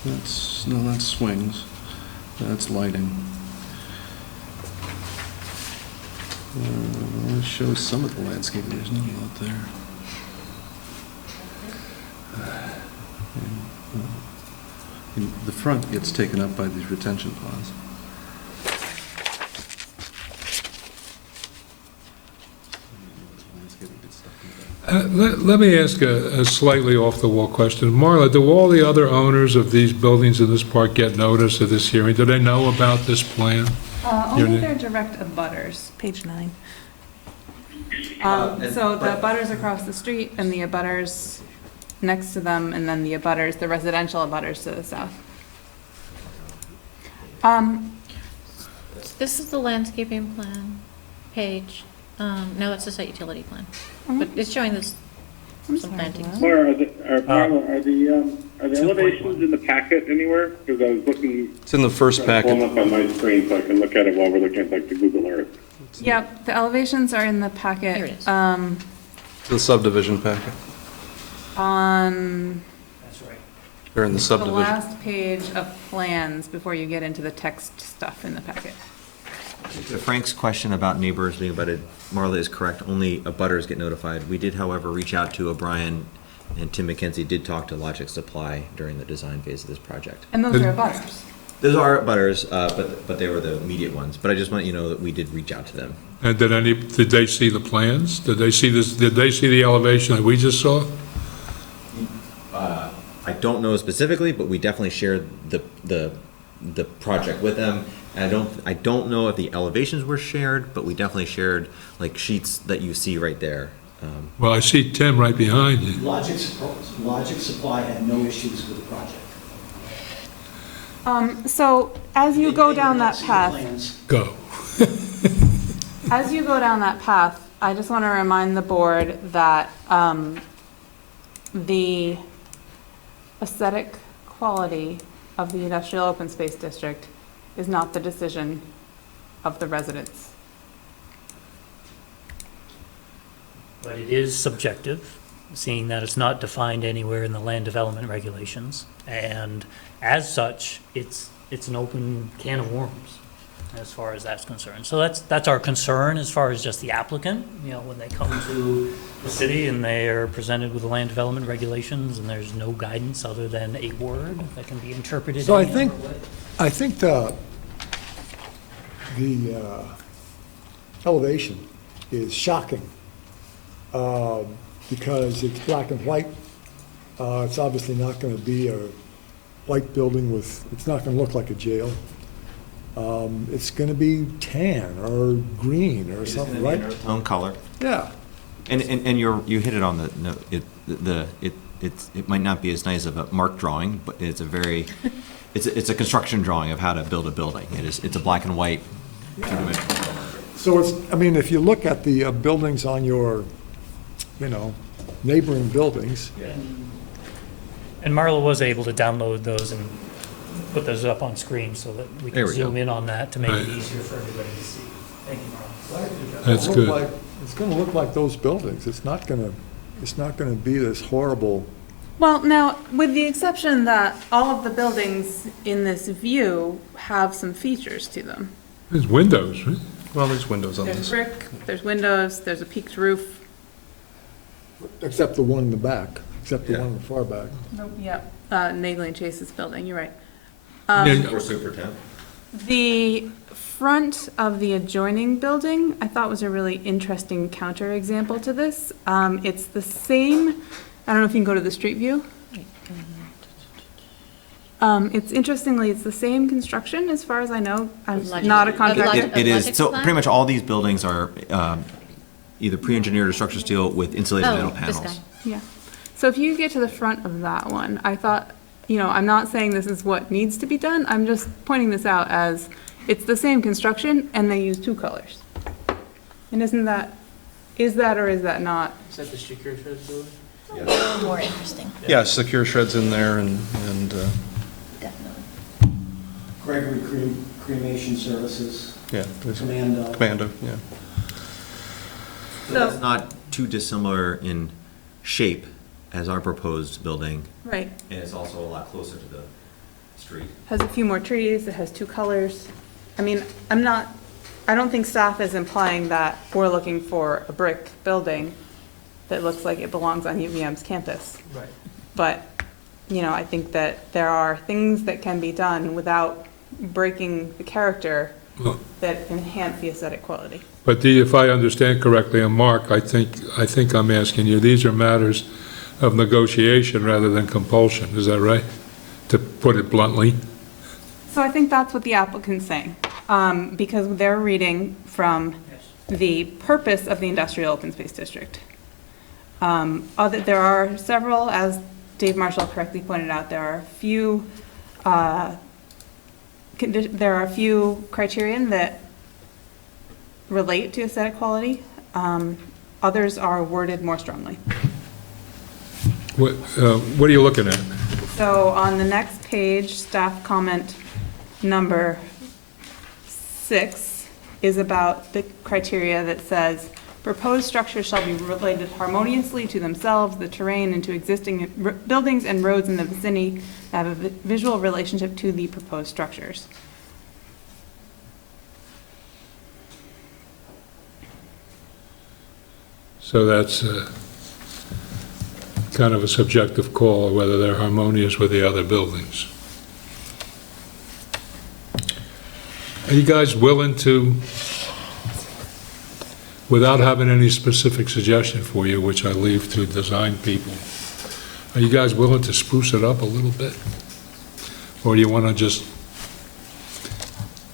That's swings. That's lighting. It shows some of the landscaping. There's not a lot there. And the front gets taken up by these retention ponds. Let me ask a slightly off-the-wall question. Marla, do all the other owners of these buildings in this park get notice of this hearing? Do they know about this plan? Only their direct abutters, page 9. So the abutters across the street and the abutters next to them, and then the abutters, the residential abutters to the south. This is the landscaping plan page. No, it's the site utility plan. But it's showing this, I'm some sorry, plantings. Delilah. Are the elevations in the packet anywhere? Because I was looking. It's in the first packet. Pulling up on my screen so I can look at it while we're looking at like the Google Earth. Yep, the elevations are in the packet. Here it is. The subdivision packet. On That's right. They're in the the subdivision. last page of plans before you get into the text stuff in the packet. To Frank's question about neighbors being abutted, Marla is correct, only abutters get notified. We did, however, reach out to O'Brien, and Tim McKenzie did talk to Logic Supply during the design phase of this project. And those are abutters. Those are abutters, but they were the immediate ones. But I just want you to know that we did reach out to them. And did they see the plans? Did they see this, did they see the elevation that we just saw? I don't know specifically, but we definitely shared the project with them. And I don't know if the elevations were shared, but we definitely shared like sheets that you see right there. Well, I see Tim right behind you. Logic Supply had no issues with the project. So as you go down that path, Go. as you go down that path, I just want to remind the board that the aesthetic quality of the industrial open space district is not the decision of the residents. But it is subjective, seeing that it's not defined anywhere in the land development regulations. And as such, it's an open can of worms as far as that's concerned. So that's our concern as far as just the applicant, when they come to the city and they are presented with the land development regulations and there's no guidance other than a word that can be interpreted. So any other way. I think the elevation is shocking because it's black and white. It's obviously not going to be a white building it's not going to look like a jail. It's going to be tan or green or something, right? Tone color. Yeah. And you hit it on the note. It might not be as nice of a mark drawing, but it's a construction drawing of how to build a building. It's a black and white two-dimensional. So if you look at the buildings on your, neighboring buildings. And Marla was able to download those and put those up on screen so that we There can we zoom go. in on that to make it Right. easier for everybody to see. Thank you, Marla. That's good. It's going to look like those buildings. It's not going to be this horrible. Well, now, with the exception that all of the buildings in this view have some features to them. There's windows, right? Well, there's windows on There's this. brick, there's windows, there's a peaked roof. Except the one in the back, except the Yeah. one in the far back. Nope, yep, Nagley and Chase's building, you're right. Yeah, Or super temp. The front of the adjoining building, I thought was a really interesting counterexample to this. It's the same, I don't know if you can go to the street view. It's the same construction as far as I know. I'm not a contractor. It is. So pretty much all these buildings are either pre-engineered or structural steel with insulated metal this panels. guy. Yeah. So if you get to the front of that one, I thought, I'm not saying this is what needs to be done. I'm just pointing this out as it's the same construction and they use two colors. And is that or is that not? Is that the Secure Sheds building? A little more interesting, Yeah, secure sheds in there and definitely. Gregory Cremation Services, yeah, there's Commando. Commando, yeah. So that's not too dissimilar in shape as our proposed building, Right. and it's also a lot closer to the street. Has a few more trees, it has two colors. I mean, I don't think staff is implying that we're looking for a brick building that looks like it belongs on UVM's campus. Right. But, I think that there are things that can be done without breaking the character Well, that enhance the aesthetic quality. But if I understand correctly, and Mark, I think I'm asking you, these are matters of negotiation rather than compulsion, is that right? To put it bluntly? So I think that's what the applicant's saying, because they're reading from the purpose of the industrial open space district. There are several, as Dave Marshall correctly pointed out, there are a few criterion that relate to aesthetic quality. Others are worded more strongly. What are you looking at? So on the next page, staff comment number 6 is about the criteria that says, proposed structures shall be related harmoniously to themselves, the terrain, and to existing buildings and roads in the vicinity that have a visual relationship to the proposed structures. So that's kind of a subjective call, whether they're harmonious with the other buildings. Are you guys willing to, without having any specific suggestion for you, which I leave to design people, are you guys willing to spruce it up a little bit? Or do you want to just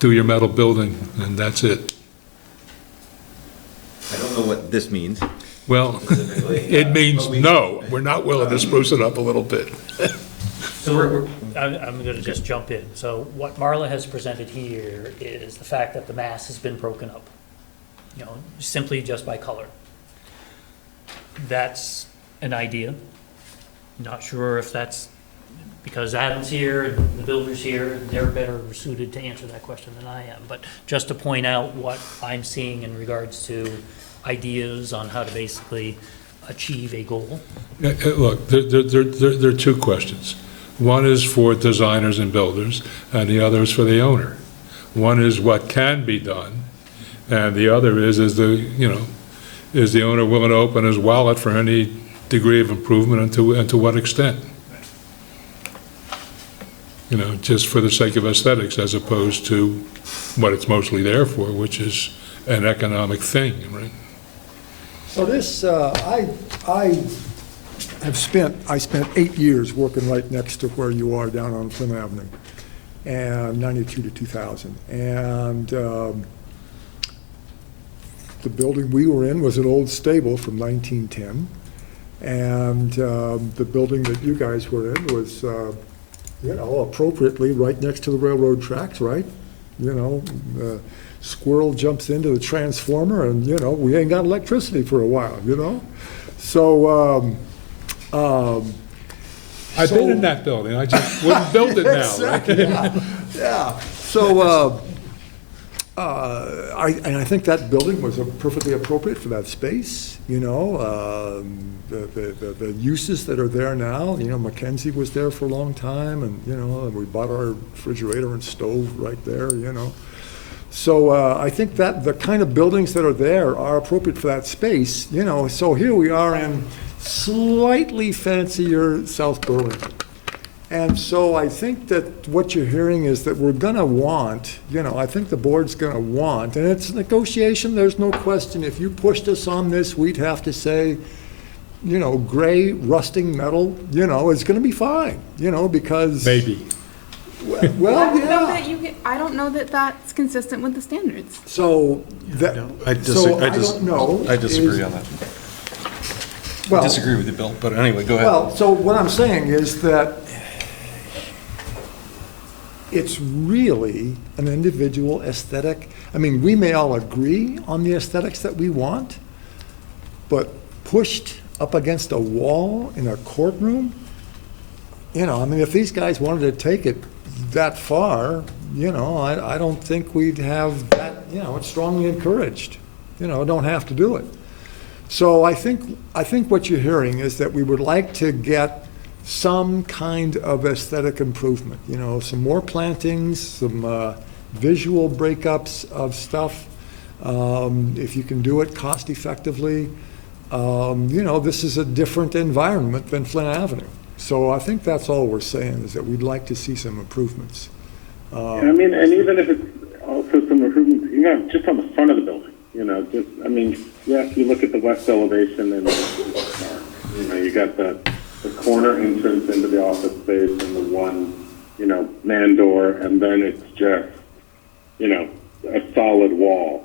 do your metal building, and that's it. I don't know what this means. Well, it means no, we're not willing to spruce it up a little bit. So I'm going to just jump in. So what Marla has presented here is the fact that the mass has been broken up, you know, simply just by color. That's an idea. Not sure if that's because Adam's here and the builder's here, they're better suited to answer that question than I am. But just to point out what I'm seeing in regards to ideas on how to basically achieve a goal. Look, there are two questions. One is for designers and builders, and the other is for the owner. One is what can be done, and the other is the owner willing to open his wallet for any degree of improvement, and to what extent? You know, just for the sake of aesthetics, as opposed to what it's mostly there for, which is an economic thing, right? So this, I spent 8 years working right next to where you are down on Plymouth Avenue, and 92 to 2000. And the building we were in was an old stable from 1910. And the building that you guys were in was, appropriately right next to the railroad tracks, right? Squirrel jumps into the transformer and, we ain't got electricity for a while, So, I've been in that building, I just wouldn't build it now, right? Yeah. So, I think that building was perfectly appropriate for that space, the uses that are there now, Mackenzie was there for a long time, and, we bought our refrigerator and stove right there, So I think that the kind of buildings that are there are appropriate for that space, So here we are in slightly fancier South Burlington. And so I think that what you're hearing is that we're going to want, I think the board's going to want, and it's negotiation, there's no question. If you pushed us on this, we'd have to say, gray rusting metal, it's going to be fine, because. Maybe. Well, yeah. I don't know that that's consistent with the standards. So that, I don't know. I disagree on that. I disagree with you, Bill, but anyway, go ahead. Well, so what I'm saying is that it's really an individual aesthetic. I mean, we may all agree on the aesthetics that we want, but pushed up against a wall in a courtroom, if these guys wanted to take it that far, I don't think we'd have that, it's strongly encouraged, don't have to do it. So I think what you're hearing is that we would like to get some kind of aesthetic improvement, some more plantings, some visual breakups of stuff, if you can do it cost effectively. This is a different environment than Flint Avenue. So I think that's all we're saying, is that we'd like to see some improvements. And even if it's also some improvements, just on the front of the building, if you look at the west elevation and you got the corner entrance into the office space and the one, man door, and then it's just, a solid wall.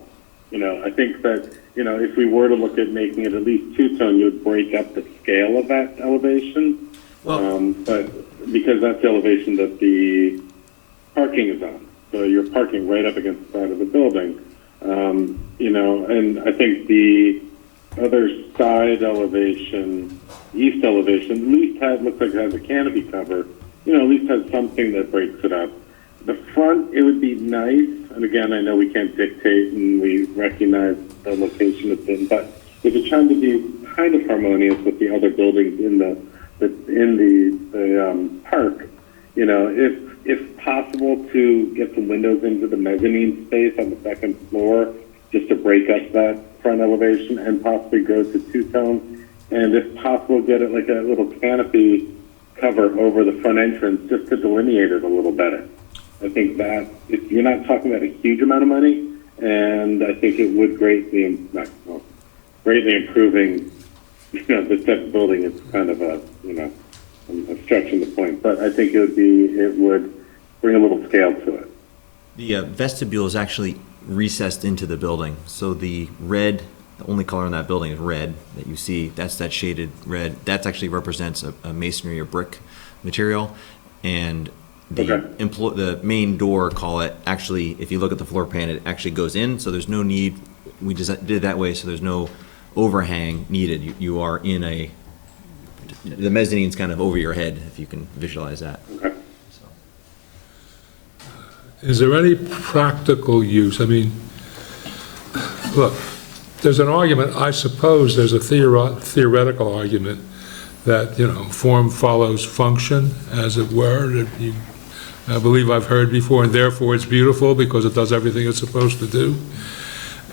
I think that, if we were to look at making it at least two-tone, you would break up the scale of that elevation. But because that's the elevation that the parking is on, so you're parking right up against the side of the building, and I think the other side elevation, east elevation, at least looks like it has a canopy cover, at least has something that breaks it up. The front, it would be nice, and again, I know we can't dictate and we recognize the location it's in, but if you're trying to be kind of harmonious with the other buildings in the park, if possible, to get some windows into the mezzanine space on the second floor, just to break up that front elevation and possibly go to two-tone, and if possible, get it like a little canopy cover over the front entrance just to delineate it a little better. I think that if you're not talking about a huge amount of money, and I think it would greatly improving, this type of building. It's kind of I'm stretching the point, but I think it would bring a little scale to it. The vestibule is actually recessed into the building, so the red, the only color in that building is red that you see. That's that shaded red. That actually represents a masonry or brick material, and the main door, call it, actually, if you look at the floor plan, it actually goes in, so there's no need. We just did it that way, so there's no overhang needed. You are in the mezzanine's kind of over your head, if you can visualize that. Is there any practical use? I mean, look, there's an argument, I suppose there's a theoretical argument that, form follows function, as it were, that I believe I've heard before, and therefore it's beautiful because it does everything it's supposed to do.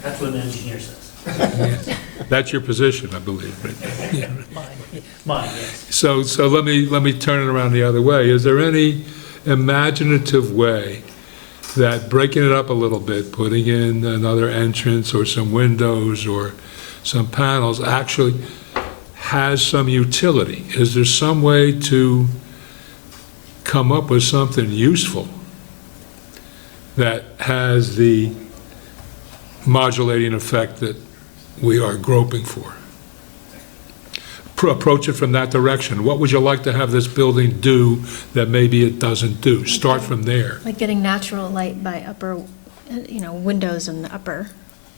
That's what an engineer says. That's your position, I believe, right? Mine, yes. So let me turn it around the other way. Is there any imaginative way that breaking it up a little bit, putting in another entrance or some windows or some panels actually has some utility? Is there some way to come up with something useful that has the modulating effect that we are groping for? Approach it from that direction. What would you like to have this building do that maybe it doesn't do? Start from there. Like getting natural light by upper, windows in the upper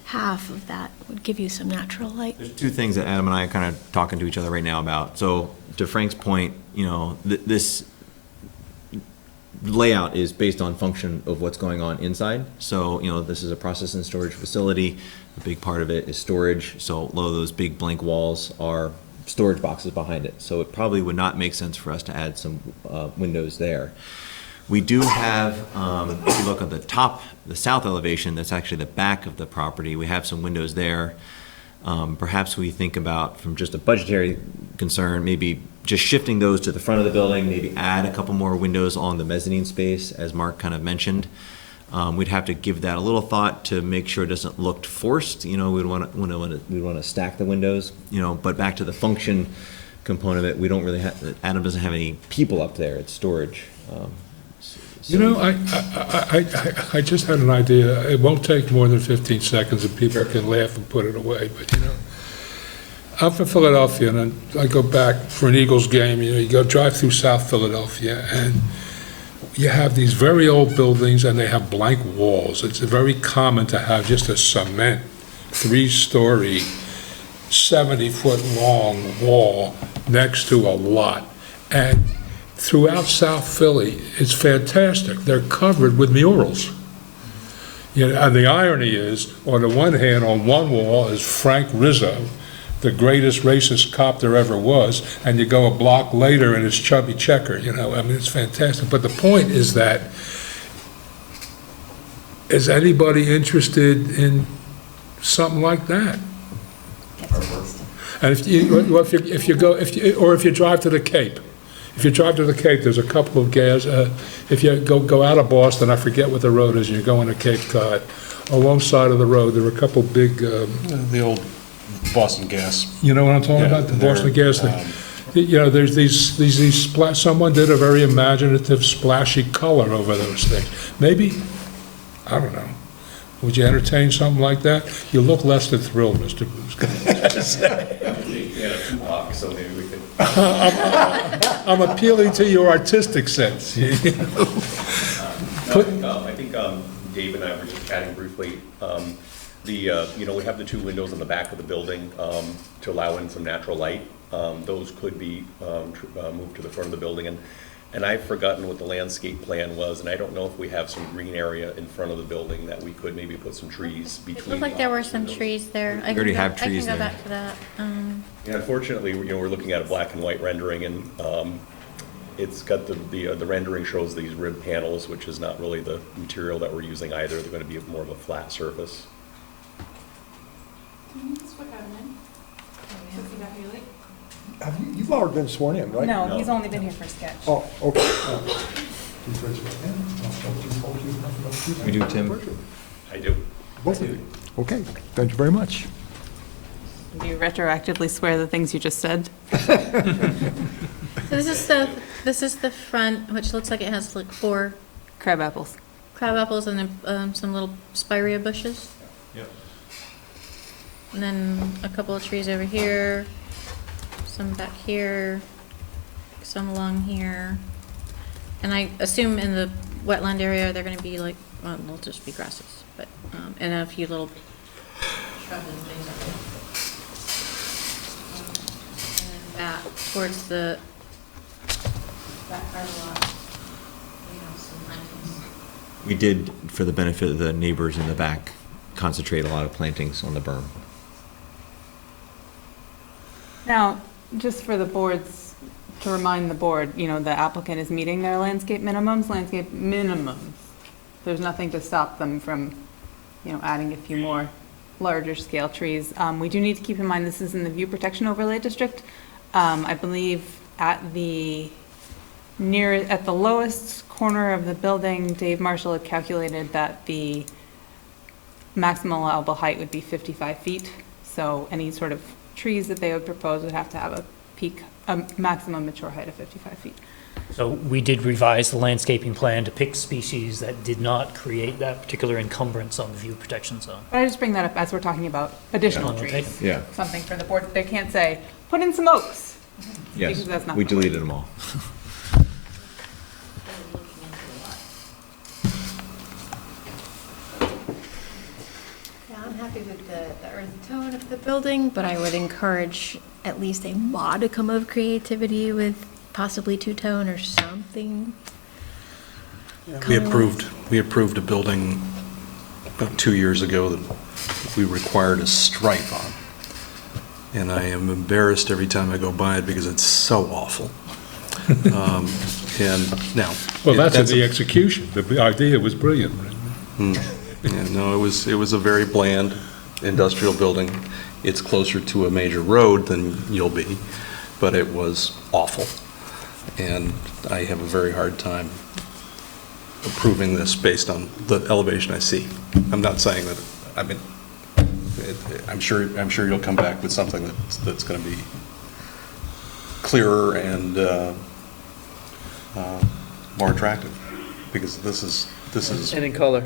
half of that would give you some natural light. There's two things that Adam and I are kind of talking to each other right now about. So to Frank's point, this layout is based on function of what's going on inside. So, this is a process and storage facility. A big part of it is storage. So a lot of those big blank walls are storage boxes behind it. So it probably would not make sense for us to add some windows there. We do have, if you look at the south elevation, that's actually the back of the property, we have some windows there. Perhaps we think about, from just a budgetary concern, maybe just shifting those to the front of the building, maybe add a couple more windows along the mezzanine space, as Mark kind of mentioned. We'd have to give that a little thought to make sure it doesn't look forced. We'd want to stack the windows. But back to the function component of it, we don't really have. Adam doesn't have any people up there. It's storage. I just had an idea. It won't take more than 15 seconds, and people can laugh and put it away. But I'm from Philadelphia, and I go back for an Eagles game. You go drive through South Philadelphia, and you have these very old buildings, and they have blank walls. It's very common to have just a cement 3-story, 70-foot-long wall next to a lot. And throughout South Philly, it's fantastic. They're covered with murals. And the irony is, on the one hand, on one wall is Frank Rizzo, the greatest racist cop there ever was, and you go a block later and it's Chubby Checker, it's fantastic. But the point is that, is anybody interested in something like that? And if you drive to the Cape, there's a couple of gas. If you go out of Boston, I forget what the road is, and you're going to Cape Cod. Alongside of the road, there are a couple big. The old Boston Gas. You know what I'm talking about? The Boston Gas thing. There's these someone did a very imaginative, splashy color over those things. Maybe, I don't know. Would you entertain something like that? You look less than thrilled, Mr. Bruce. So maybe we could. I'm appealing to your artistic sense. I think Dave and I were just chatting briefly. We have the two windows in the back of the building to allow in some natural light. Those could be moved to the front of the building. And I've forgotten what the landscape plan was, and I don't know if we have some green area in front of the building that we could maybe put some trees between. It looked like there were some trees there. We already have trees there. there. I can go back to that. Yeah, unfortunately, we're looking at a black and white rendering, and it's got the rendering shows these rib panels, which is not really the material that we're using either. They're going to be more of a flat surface. You've already been sworn in, right? No, he's only been here for sketch. Oh, okay. We do, Tim? I do. Both of you. Okay, thank you very much. Do you retroactively swear the things you just said? So this is the front, which looks like it has like 4 Crab apples. crab apples and then some little spirea bushes. Yep. And then a couple of trees over here, some back here, some along here. And I assume in the wetland area, they're gonna be like, well, they'll just be grasses, but, and a few little shrubs and things like that. And then back towards the back part of the lot, you know, some plantings. We did, for the benefit of the neighbors in the back, concentrate a lot of plantings on the berm. Now, just for the boards, to remind the board, you know, the applicant is meeting their landscape minimums. There's nothing to stop them from, you know, adding a few more larger scale trees. We do need to keep in mind this is in the view protection overlay district. I believe at the lowest corner of the building, Dave Marshall had calculated that the maximum allowable height would be 55 feet. So any sort of trees that they would propose would have to have a maximum mature height of 55 feet. So we did revise the landscaping plan to pick species that did not create that particular encumbrance on the view protection zone. But I just bring that up as we're talking about additional Yeah. trees. Okay. Yeah. Something for the board. They can't say, put in some oaks. Yes, Because that's not we the way. deleted them all. Yeah, I'm happy with the earth tone of the building, but I would encourage at least a modicum of creativity with possibly two-tone or something. We approved a building about 2 years ago that we required a stripe on. And I am embarrassed every time I go by it because it's so awful. And now. Well, that's in the execution. The idea was brilliant. Yeah, no, it was a very bland industrial building. It's closer to a major road than you'll be, but it was awful. And I have a very hard time approving this based on the elevation I see. I'm not saying that, I mean, I'm sure you'll come back with something that's going to be clearer and more attractive, because this is And in color.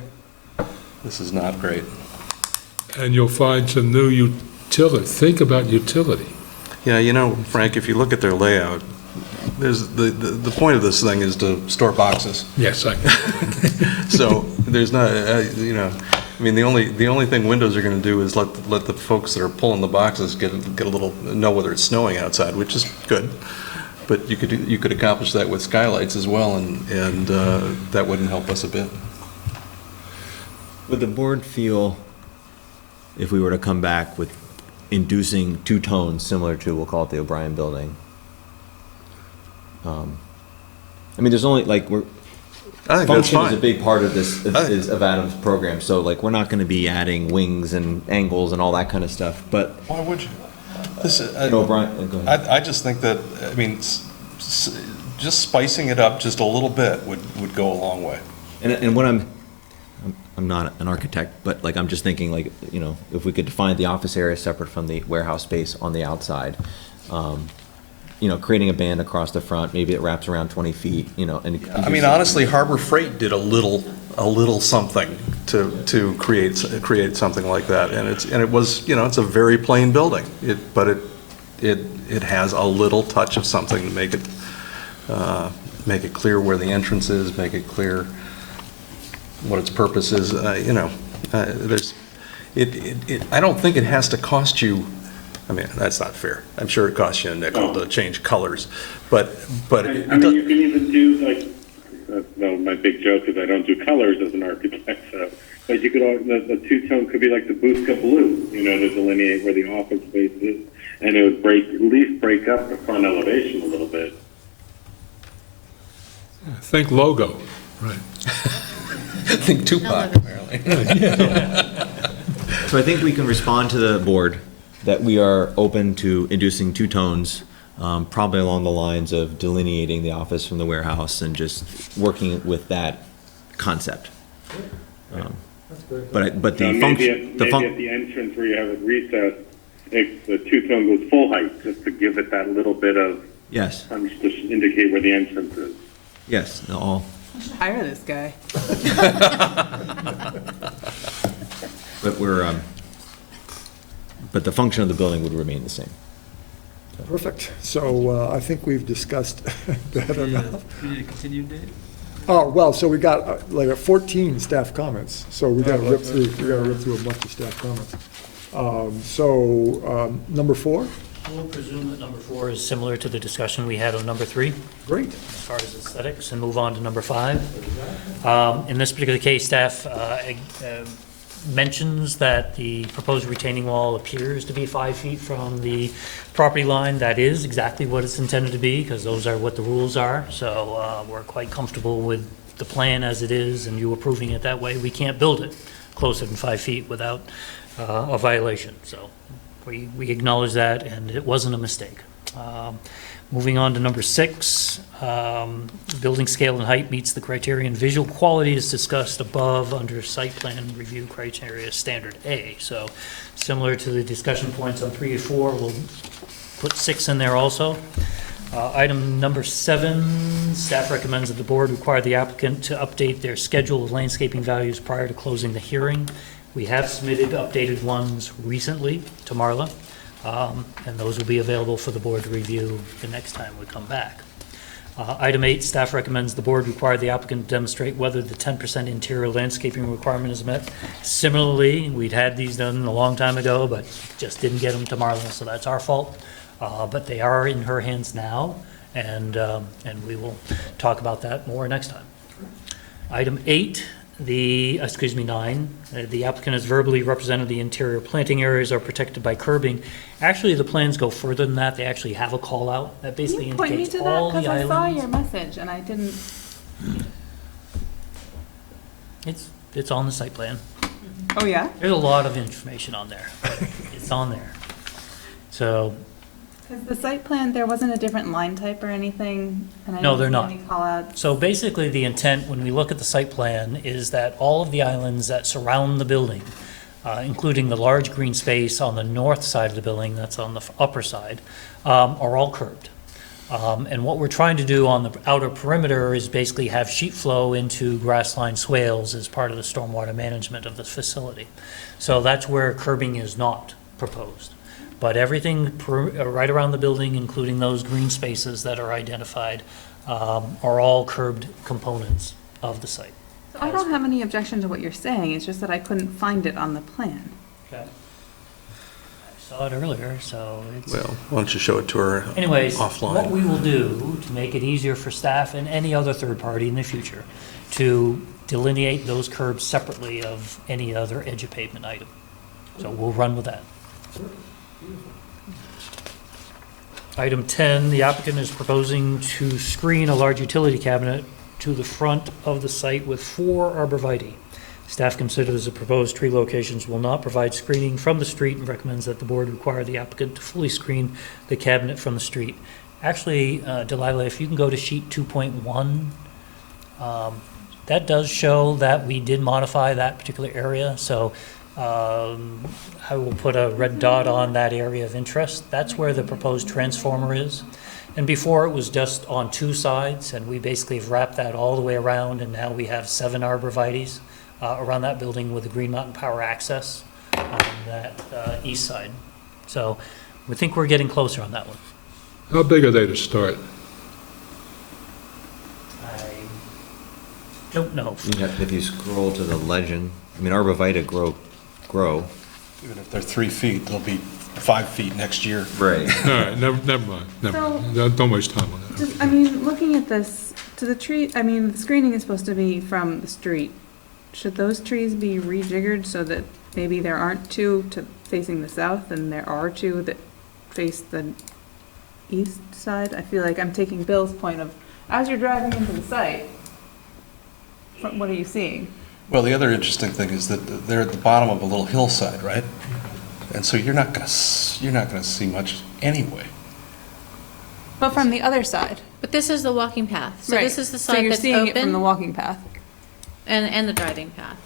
This is not great. And you'll find some new utility. Think about utility. Yeah, you know, Frank, if you look at their layout, there's the point of this thing is to store boxes. Yes, I So there's not, you know, I mean, the only thing windows are going to do is let the folks that are pulling the boxes get a little, know whether it's snowing outside, which is good. But you could accomplish that with skylights as well, and that wouldn't help us a bit. Would the board feel, if we were to come back with inducing two tones similar to, we'll call it the O'Brien building? I mean, there's only, like, I think that's function fine. is a big part of this, of Adam's program, so like, we're not gonna be adding wings and angles and all that kind of stuff, but. Why would you? This is, O'Brien, go ahead. I just think that, I mean, just spicing it up just a little bit would go a long way. And what I'm not an architect, but like, I'm just thinking, like, you know, if we could define the office area separate from the warehouse space on the outside, you know, creating a band across the front, maybe it wraps around 20 feet, you know, and. I mean, honestly, Harbor Freight did a little something to create something like that, and it was, you know, it's a very plain building, but it has a little touch of something to make it clear where the entrance is, make it clear what its purpose is. You know, I don't think it has to cost you. I mean, that's not fair. I'm sure it costs you a nickel to change colors, but I mean, you can even do like, well, my big joke is I don't do colors as an architect, so, but you could, the two-tone could be like the Busca blue, you know, to delineate where the office space is, and it would at least break up the front elevation a little bit. Think logo, right. Think Tupac, apparently. So I think we can respond to the board that we are open to inducing two tones, probably along the lines of delineating the office from the warehouse and just working with that concept. But the maybe function, at the entrance where you have it recessed, if the two-tone goes full height, just to give it that little bit of yes, punch to indicate where the entrance is. yes, all I should hire this guy. But but the function of the building would remain the same. Perfect. So I think we've discussed that enough. You need a continued date? Oh, well, so we got like 14 staff comments, so we gotta rip through, a bunch of staff comments. Number 4? We'll presume that number 4 is similar to the discussion we had on number 3. Great. As far as aesthetics, and move on to number 5. In this particular case, staff mentions that the proposed retaining wall appears to be 5 feet from the property line. That is exactly what it's intended to be, because those are what the rules are. So we're quite comfortable with the plan as it is, and you approving it that way. We can't build it closer than 5 feet without a violation. So we acknowledge that, and it wasn't a mistake. Moving on to number 6, building scale and height meets the criterion. Visual quality is discussed above under site plan review criteria standard A. So similar to the discussion points on 3 and 4, we'll put 6 in there also. Item number 7, staff recommends that the board require the applicant to update their schedule of landscaping values prior to closing the hearing. We have submitted updated ones recently to Marla. And those will be available for the board to review the next time we come back. Item 8, staff recommends the board require the applicant to demonstrate whether the 10% interior landscaping requirement is met. Similarly, we'd had these done a long time ago, but just didn't get them to Marla, so that's our fault. But they are in her hands now, and we will talk about that more next time. Item 8, 9, the applicant has verbally represented the interior planting areas are protected by curbing. Actually, the plans go further than that. They actually have a call out that basically Can you point me indicates to that? all the Because I saw islands. your message and I didn't. It's on the site plan. Oh, yeah? There's a lot of information on there. It's on there. So, Because the site plan, there wasn't a different line type or anything? And I No, didn't they're see not. any call-outs. so basically the intent when we look at the site plan is that all of the islands that surround the building, including the large green space on the north side of the building, that's on the upper side, are all curbed. And what we're trying to do on the outer perimeter is basically have sheet flow into grass-lined swales as part of the stormwater management of the facility. So that's where curbing is not proposed. But everything right around the building, including those green spaces that are identified, are all curbed components of the site. So I don't have any objection to what you're saying, it's just that I couldn't find it on the plan. Okay. I saw it earlier, so it's... Well, why don't you show it to her Anyways, offline? what we will do to make it easier for staff and any other third party in the future to delineate those curbs separately of any other edge of pavement item. So we'll run with that. Item 10, the applicant is proposing to screen a large utility cabinet to the front of the site with 4 arborvitae. Staff considers the proposed tree locations will not provide screening from the street and recommends that the board require the applicant to fully screen the cabinet from the street. Actually, Delilah, if you can go to sheet 2.1, that does show that we did modify that particular area. So I will put a red dot on that area of interest. That's where the proposed transformer is. And before it was just on 2 sides, and we basically have wrapped that all the way around, and now we have 7 arborvitaes around that building with the Green Mountain Power access on that east side. So we think we're getting closer on that one. How big are they to start? I don't know. If you scroll to the legend, I mean, arborvitae grow. Even if they're 3 feet, they'll be 5 feet next year. Right. All right, never mind. Don't waste time on that. Just, I mean, looking at this, to the tree, I mean, the screening is supposed to be from the street. Should those trees be rejiggered so that maybe there aren't 2 facing the south and there are 2 that face the east side? I feel like I'm taking Bill's point of, as you're driving into the site, what are you seeing? Well, the other interesting thing is that they're at the bottom of a little hillside, right? And so you're not gonna see much anyway. But from the other side. But this is the walking path, so this is the side that's So you're seeing it from the open, walking path. and the driving path.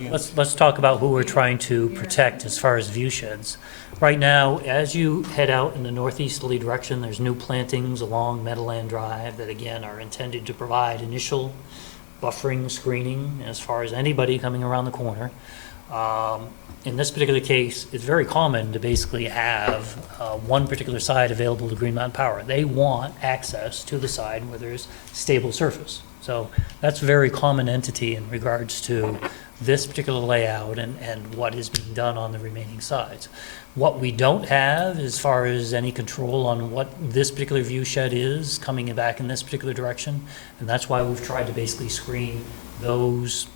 let's talk about who we're trying to protect as far as view sheds. Right now, as you head out in the northeasterly direction, there's new plantings along Meadowland Drive that again are intended to provide initial buffering screening as far as anybody coming around the corner. In this particular case, it's very common to basically have one particular side available to Green Mountain Power. They want access to the side where there's stable surface. So that's a very common entity in regards to this particular layout and what is being done on the remaining sides. What we don't have as far as any control on what this particular view shed is coming back in this particular direction, and that's why we've tried to basically screen those,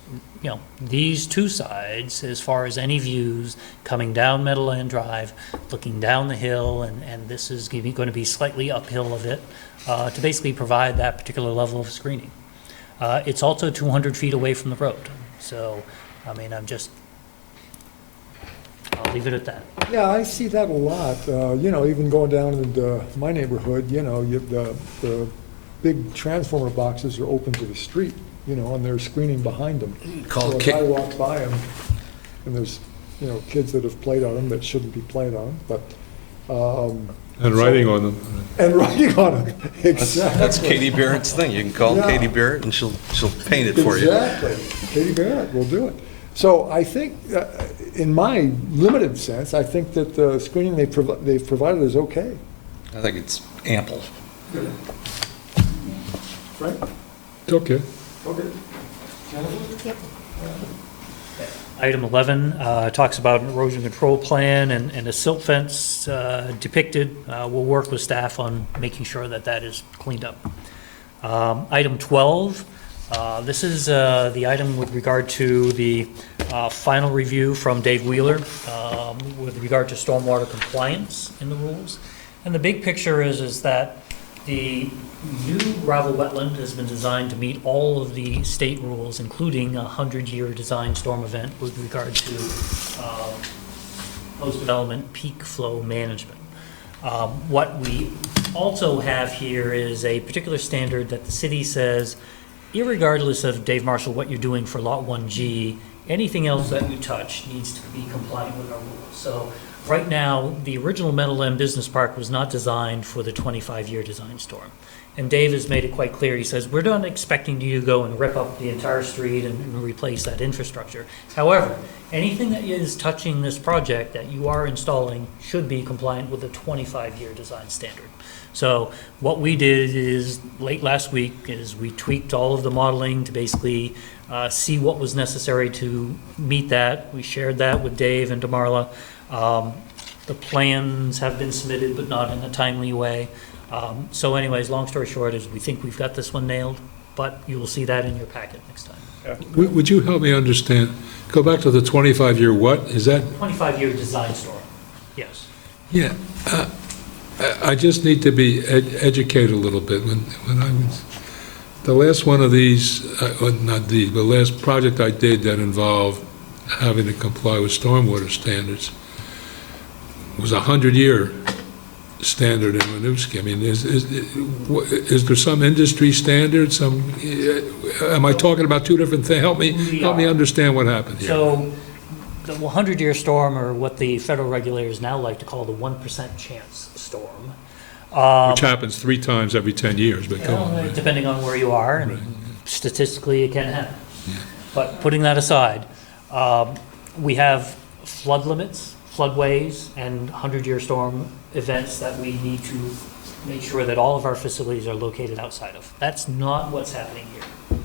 these two sides as far as any views coming down Meadowland Drive, looking down the hill, and this is going to be slightly uphill of it to basically provide that particular level of screening. It's also 200 feet away from the road. So, I mean, I'll leave it at that. Yeah, I see that a lot. Even going down into my neighborhood, the big transformer boxes are open to the street, and there's screening behind them. So if I walk by them, and there's, kids that have played on them that shouldn't be playing on them, but. And writing on them. And writing on them, exactly. That's Katie Barrett's thing. You can call Katie Barrett and she'll paint it for you. Exactly. Katie Barrett will do it. So I think, in my limited sense, I think that the screening they've provided is okay. I think it's ample. Right? Okay. Okay. Yep. Item 11 talks about an erosion control plan and a silt fence depicted. We'll work with staff on making sure that that is cleaned up. Item 12, this is the item with regard to the final review from Dave Wheeler with regard to stormwater compliance in the rules. And the big picture is that the new gravel wetland has been designed to meet all of the state rules, including a 100-year design storm event with regard to post-development peak flow management. What we also have here is a particular standard that the city says, irregardless of, Dave Marshall, what you're doing for Lot 1G, anything else that you touch needs to be compliant with our rules. So right now, the original Meadowland Business Park was not designed for the 25-year design storm. And Dave has made it quite clear. He says, we're not expecting you to go and rip up the entire street and replace that infrastructure. However, anything that is touching this project that you are installing should be compliant with the 25-year design standard. So what we did is, late last week, is we tweaked all of the modeling to basically see what was necessary to meet that. We shared that with Dave and Damarla. The plans have been submitted, but not in a timely way. So anyways, long story short is we think we've got this one nailed, but you will see that in your packet next time. Would you help me understand? Go back to the 25-year what? Is that? 25-year design storm, yes. Yeah. I just need to be educated a little bit. When I was, the last one of these, not these, the last project I did that involved having to comply with stormwater standards was a 100-year standard in Winooski. I mean, is there some industry standard? Am I talking about two different things? Help me understand what happened here. So the 100-year storm, or what the federal regulators now like to call the 1% chance storm. Which happens 3 times every 10 years, but go on. Right. Depending on where you are, and Right. statistically it can happen. Yeah. But putting that aside, we have flood limits, floodways, and 100-year storm events that we need to make sure that all of our facilities are located outside of. That's not what's happening here.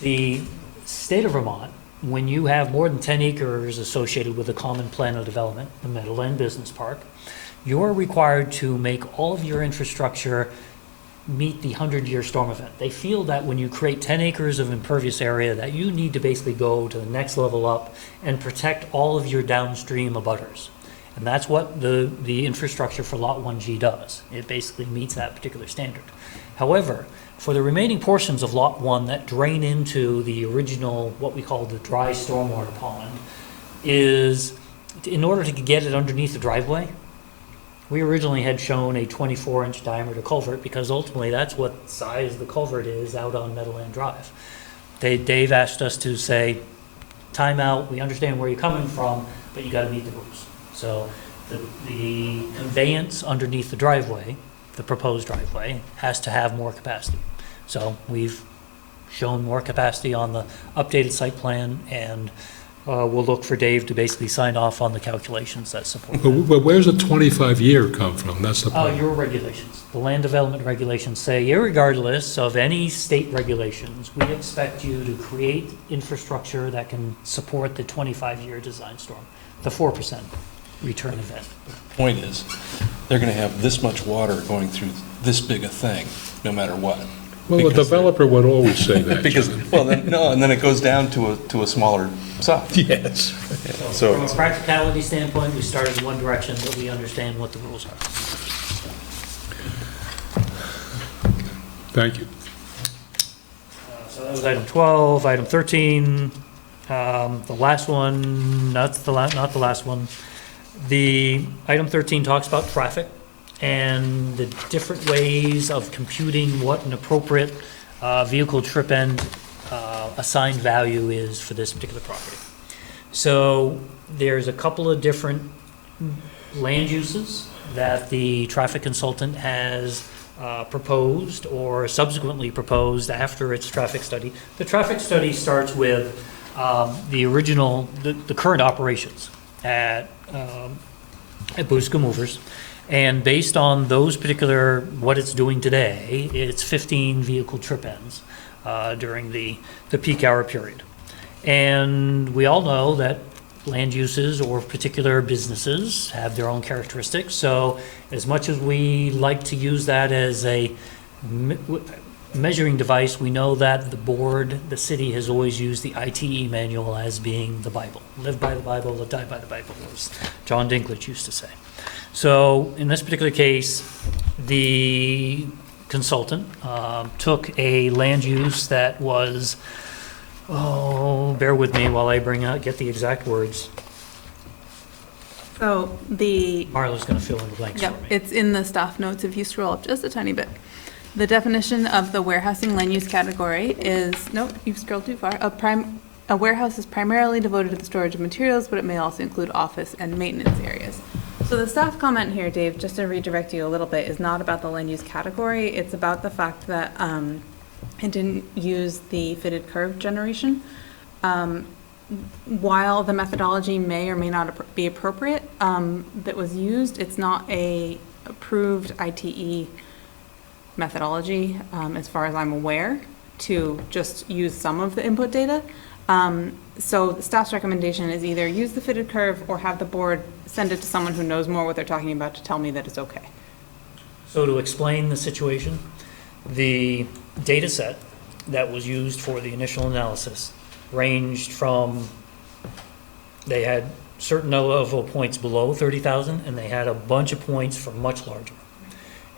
The state of Vermont, when you have more than 10 acres associated with a common plan of development, the Meadowland Business Park, you're required to make all of your infrastructure meet the 100-year storm event. They feel that when you create 10 acres of impervious area, that you need to basically go to the next level up and protect all of your downstream abutters. And that's what the infrastructure for Lot 1G does. It basically meets that particular standard. However, for the remaining portions of Lot 1 that drain into the original, what we call the dry stormwater pond, is in order to get it underneath the driveway, we originally had shown a 24-inch diameter culvert because ultimately that's what size the culvert is out on Meadowland Drive. Dave asked us to say, timeout, we understand where you're coming from, but you gotta meet the rules. So the conveyance underneath the driveway, the proposed driveway, has to have more capacity. So we've shown more capacity on the updated site plan, and we'll look for Dave to basically sign off on the calculations that support that. But where's the 25-year come from? That's the point. Your regulations, the land development regulations say, irregardless of any state regulations, we expect you to create infrastructure that can support the 25-year design storm, the 4% return event. Point is, they're gonna have this much water going through this big a thing, no matter what. Well, a Because developer would always say that, Because, John. well, then, no, and then it goes down to a smaller size. Yes. So, From a practicality standpoint, we started in one direction, but we understand what the rules are. Thank you. So that was item 12, item 13, the last one, not the last one. The item 13 talks about traffic and the different ways of computing what an appropriate vehicle trip end assigned value is for this particular property. So there's a couple of different land uses that the traffic consultant has proposed or subsequently proposed after its traffic study. The traffic study starts with the current operations at Buska Movers. And based on those particular, what it's doing today, it's 15 vehicle trip ends during the peak hour period. And we all know that land uses or particular businesses have their own characteristics. So as much as we like to use that as a measuring device, we know that the city has always used the ITE manual as being the Bible. Live by the Bible, die by the Bible, as John Dinklage used to say. So in this particular case, the consultant took a land use that was, bear with me while I get the exact words. So the, Marla's going to fill in the blanks for yep, me. it's in the staff notes if you scroll up just a tiny bit. The definition of the warehousing land use category is, nope, you've scrolled too far. A warehouse is primarily devoted to the storage of materials, but it may also include office and maintenance areas. So the staff comment here, Dave, just to redirect you a little bit, is not about the land use category. It's about the fact that it didn't use the fitted curve generation. While the methodology may or may not be appropriate that was used, it's not a approved ITE methodology, as far as I'm aware, to just use some of the input data. So the staff's recommendation is either use the fitted curve or have the board send it to someone who knows more what they're talking about to tell me that it's okay. So to explain the situation, the data set that was used for the initial analysis ranged from, they had certain level points below 30,000 and they had a bunch of points for much larger.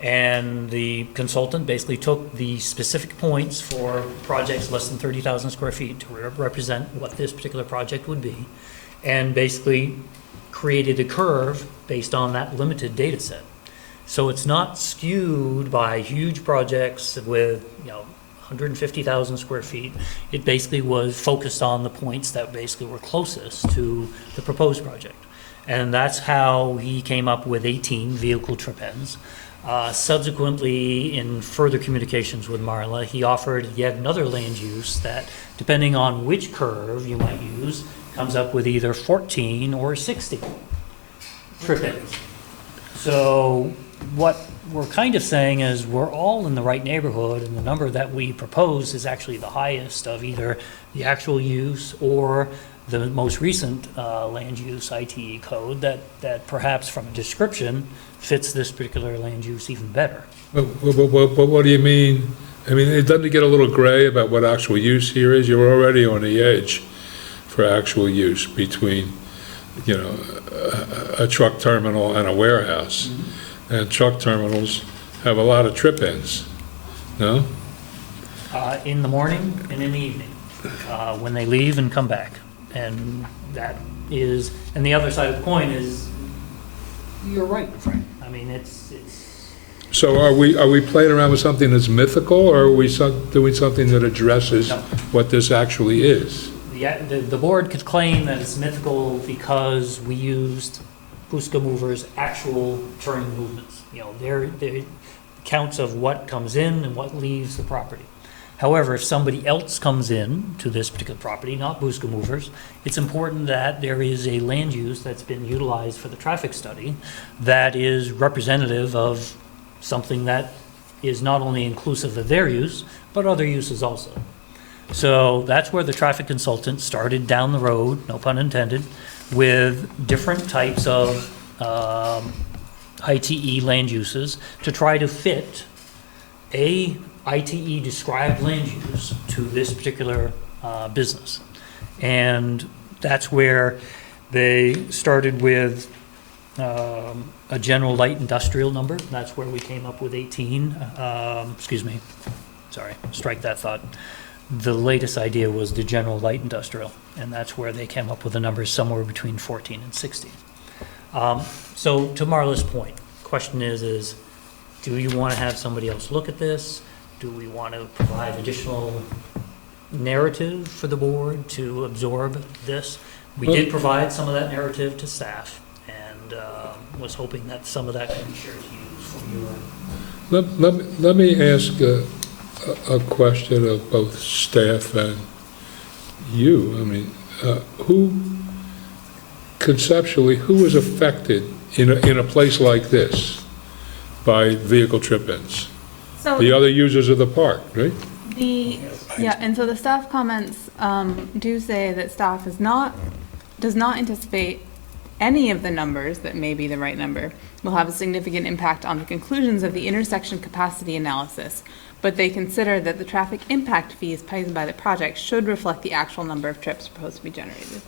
And the consultant basically took the specific points for projects less than 30,000 square feet to represent what this particular project would be, and basically created a curve based on that limited data set. So it's not skewed by huge projects with 150,000 square feet. It basically was focused on the points that basically were closest to the proposed project. And that's how he came up with 18 vehicle trip ends. Subsequently, in further communications with Marla, he offered yet another land use that, depending on which curve you might use, comes up with either 14 or 16 trip ends. So what we're kind of saying is we're all in the right neighborhood, and the number that we propose is actually the highest of either the actual use or the most recent land use ITE code that perhaps from a description fits this particular land use even better. But what do you mean? I mean, it doesn't get a little gray about what actual use here is? You're already on the edge for actual use between, a truck terminal and a warehouse. Mm-hmm. And truck terminals have a lot of trip ends, no? In the morning and in the evening, when they leave and come back. And that is, and the other side of the coin is, you're right, Frank. I mean, it's. So are we playing around with something that's mythical, or are we doing something that addresses No. what this actually is? the board could claim that it's mythical because we used Buska Movers' actual turning movements. You know, their counts of what comes in and what leaves the property. However, if somebody else comes in to this particular property, not Buska Movers, it's important that there is a land use that's been utilized for the traffic study that is representative of something that is not only inclusive of their use, but other uses also. So that's where the traffic consultant started down the road, no pun intended, with different types of ITE land uses to try to fit a ITE described land use to this particular business. And that's where they started with a general light industrial number. That's where we came up with 18. Excuse me, sorry, strike that thought. The latest idea was the general light industrial, and that's where they came up with the numbers somewhere between 14 and 16. So to Marla's point, question is do you want to have somebody else look at this? Do we want to provide additional narrative for the board to absorb this? We did provide some of that narrative to staff, and was hoping that some of that could be shared to you from you. Let me ask a question of both staff and you. I mean, who conceptually, who is affected in a place like this by vehicle trip-ins? So The other users of the park, right? and so the staff comments do say that staff does not anticipate any of the numbers that may be the right number will have a significant impact on the conclusions of the intersection capacity analysis, but they consider that the traffic impact fees paid by the project should reflect the actual number of trips proposed to be generated.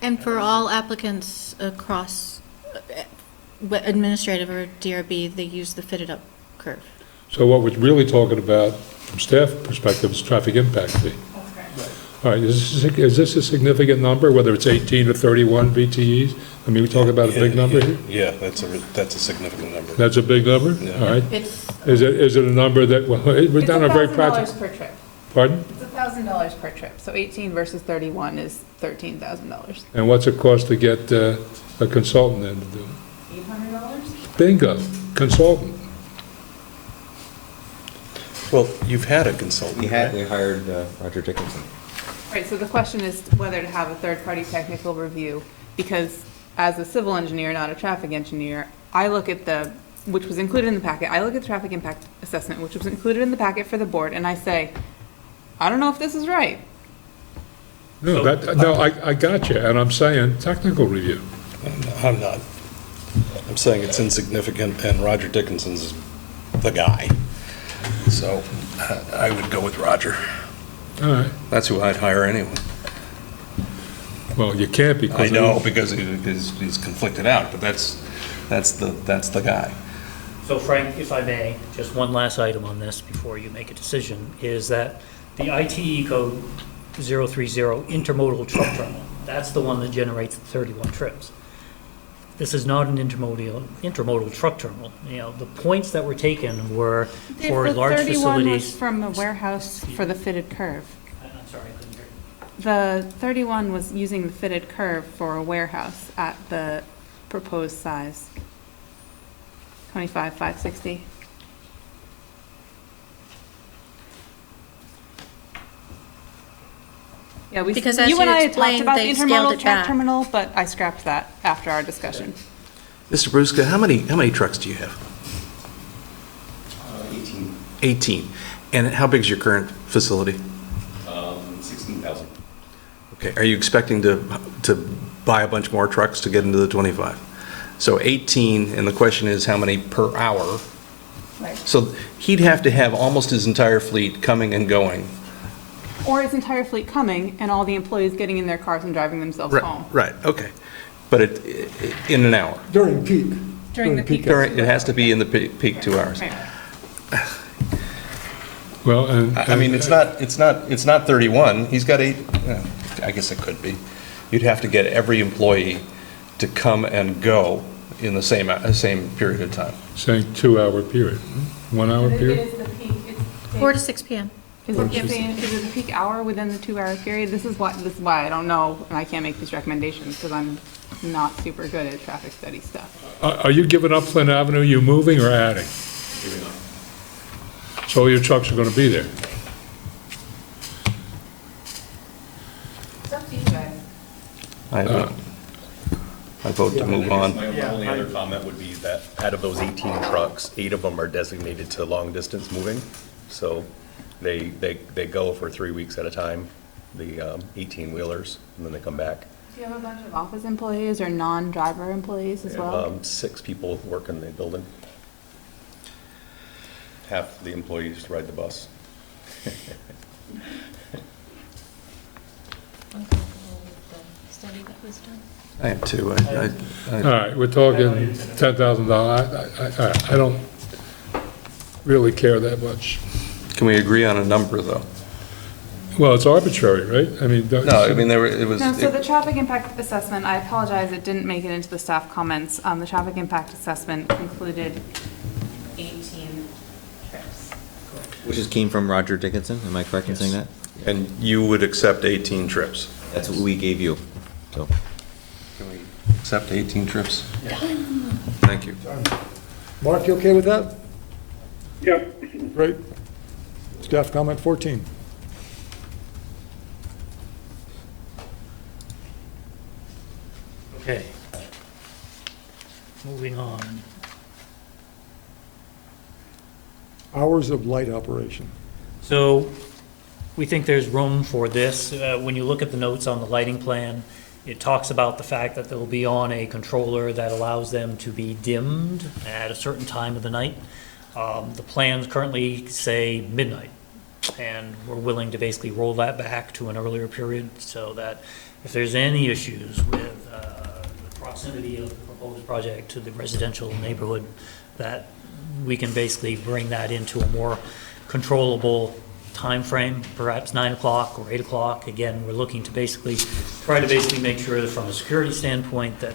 And for all applicants across administrative or DRB, they use the fitted up curve. So what we're really talking about, from staff perspective, is traffic impact fee. All right, is this a significant number, whether it's 18 or 31 VTEs? I mean, we talk about a big number here? Yeah, that's a significant number. That's a big number? Yeah. All right. It's Is it a number that, well, we're down a very practical. $1,000 per trip. Pardon? It's $1,000 per trip, so 18 versus 31 is $13,000. And what's it cost to get a consultant in to do it? $800? Bingo, consultant. Well, you've had a consultant, We right? hired Roger Dickinson. Right, so the question is whether to have a third-party technical review, because as a civil engineer, not a traffic engineer, I look at which was included in the packet, I look at the traffic impact assessment, which was included in the packet for the board, and I say, I don't know if this is right. No, I got you, and I'm saying technical review. I'm not. I'm saying it's insignificant, and Roger Dickinson's the guy. So I would go with Roger. All right. That's who I'd hire anyway. Well, you can't because. I know, because he's conflicted out, but that's the guy. So Frank, if I may, just one last item on this before you make a decision, is that the ITE code 030 intermodal truck terminal, that's the one that generates the 31 trips. This is not an intermodal truck terminal. You know, the points that were taken were for large The 31 was facilities. from a warehouse for the fitted curve. I'm sorry, I couldn't hear you. The 31 was using the fitted curve for a warehouse at the proposed size. 25,560. Yeah, Because as you and you I had talked explained, about the they've scaled intermodal it truck back. terminal, but I scrapped that after our discussion. Mr. Bruska, how many trucks do you have? 18. 18. And how big is your current facility? 16,000. Okay, are you expecting to buy a bunch more trucks to get into the 25? So 18, and the question is how many per hour? Right. So he'd have to have almost his entire fleet coming and going. Or his entire fleet coming and all the employees getting in their cars and driving themselves home. Right, okay. But in an hour. During peak. During the peak. It has to be in the peak 2 hours. Right. Well, and. I mean, it's not 31. He's got 8, I guess it could be. You'd have to get every employee to come and go in the same period of time. Saying 2 hour period, 1 hour It period? is the peak. It's 4 to 6 p.m. Is it a peak hour within the 2-hour period? This is why I don't know, and I can't make these recommendations, because I'm not super good at traffic study stuff. Are you giving up Flint Avenue, you moving or adding? Giving up. So your trucks are gonna be there? It's up to you guys. I vote to move on. My only other comment would be that out of those 18 trucks, 8 of them are designated to long-distance moving. So they go for 3 weeks at a time, the 18-wheelers, and then they come back. Do you have a bunch of office employees or non-driver employees as well? 6 people work in the building. Half the employees ride the bus. Study that was done. I am too. All right, we're talking $10,000. I don't really care that much. Can we agree on a number, though? Well, it's arbitrary, right? I mean, No, I mean, it was. No, so the traffic impact assessment, I apologize, it didn't make it into the staff comments. The traffic impact assessment included 18 trips. Which just came from Roger Dickinson, am I correct in saying that? And you would accept 18 trips? That's what we gave you, so. Can we accept 18 trips? Thank you. Mark, you okay with that? Yep. Great. Staff comment 14. Okay. Moving on. Hours of light operation. So we think there's room for this. When you look at the notes on the lighting plan, it talks about the fact that they'll be on a controller that allows them to be dimmed at a certain time of the night. The plans currently say midnight, and we're willing to basically roll that back to an earlier period so that if there's any issues with the proximity of the proposed project to the residential neighborhood, that we can basically bring that into a more controllable time frame, perhaps 9 o'clock or 8 o'clock. Again, we're looking to basically try to make sure that from a security standpoint that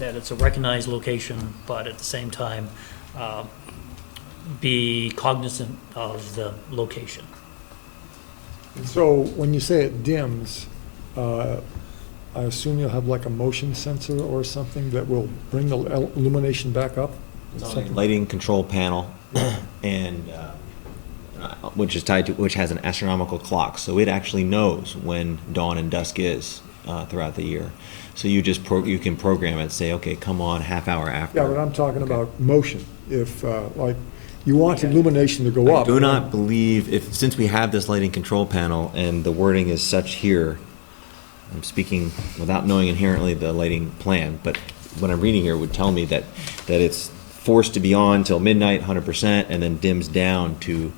it's a recognized location, but at the same time be cognizant of the location. So when you say it dims, I assume you'll have like a motion sensor or something that will bring the illumination back up? Lighting control panel, and which has an astronomical clock, so it actually knows when dawn and dusk is throughout the year. So you can program it, say, okay, come on half hour after. Yeah, but I'm talking about motion. If like you want illumination to go up. I do not believe, since we have this lighting control panel and the wording is such here, I'm speaking without knowing inherently the lighting plan, but what I'm reading here would tell me that it's forced to be on till midnight, 100%, and then dims down to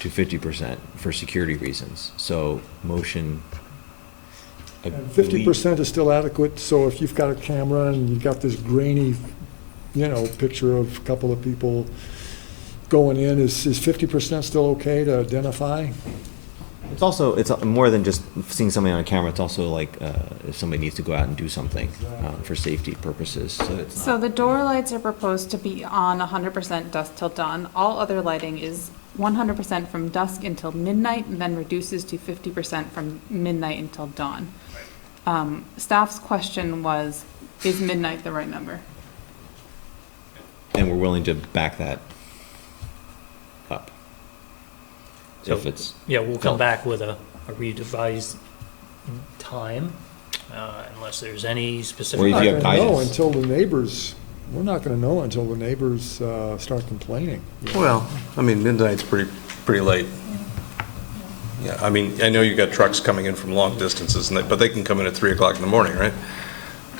50% for security reasons. So motion. 50% is still adequate, so if you've got a camera and you've got this grainy, picture of a couple of people going in, is 50% still okay to identify? It's more than just seeing somebody on camera. It's also like if somebody needs to go out and do something for safety purposes. So the door lights are proposed to be on 100% dusk till dawn. All other lighting is 100% from dusk until midnight, and then reduces to 50% from midnight until dawn. Staff's question was, is midnight the right number? And we're willing to back that up. So, if it's yeah, we'll come back with a revised time, unless there's any specific. Or if you have guidance. We're not going to know until the neighbors start complaining. Well, I mean, midnight's pretty late. Yeah, I mean, I know you got trucks coming in from long distances, but they can come in at 3 o'clock in the morning, right?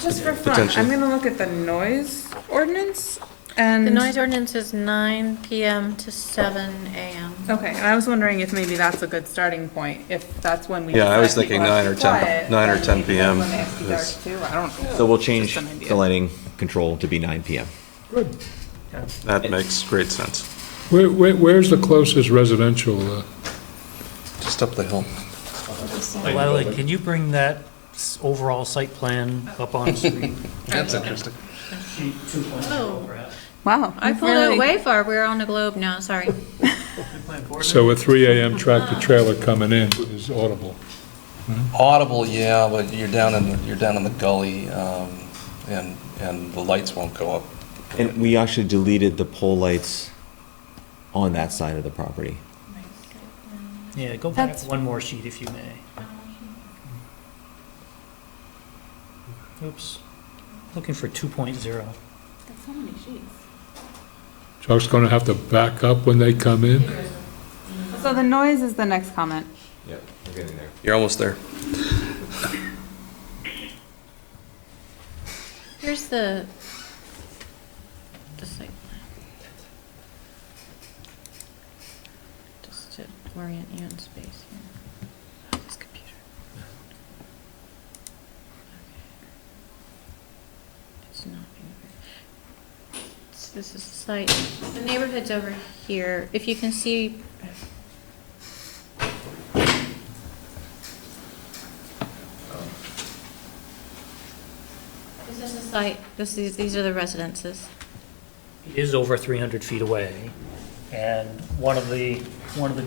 Just for fun, I'm gonna look at the noise ordinance, and. The noise ordinance is 9 PM to 7 AM. Okay, and I was wondering if maybe that's a good starting point, if that's when we. Yeah, I was decide thinking people 9 have or to 10, quiet, 9 or then 10 maybe PM. that's when they have to be dark too, I don't know. So we'll change Just an idea. the lighting control to be 9 PM. Good. That makes great sense. Where's the closest residential? Just up the hill. Lila, can you bring that overall site plan up on the screen? That's interesting. Oh, Wow. I pulled out way far. We're on the globe now, sorry. So a 3 AM tractor trailer coming in is audible. Audible, yeah, but you're down in the gully, and the lights won't go up. And we actually deleted the pole lights on that side of the property. Yeah, go back one more sheet if you may. Oops. Looking for 2.0. That's so many sheets. Chuck's gonna have to back up when they come in. So the noise is the next comment. Yeah, we're getting there. You're almost there. Here's the site plan. Just to orient you in space here. Oh, this computer. Okay. It's not being. This is the site. The neighborhood's over here. If you can see. This is the site. These are the residences. It is over 300 feet away, and one of the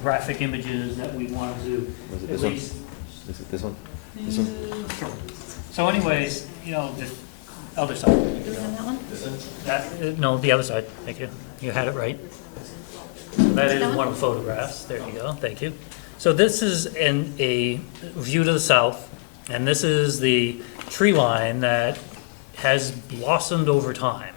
graphic images that we wanted to Was it at this one? least. Is it this one? This one? So anyways, the other side. Do we have that one? No, the other side, thank you. You had it right. So that is That one? one of the photographs, there you go, thank you. So this is a view to the south, and this is the tree line that has blossomed over time.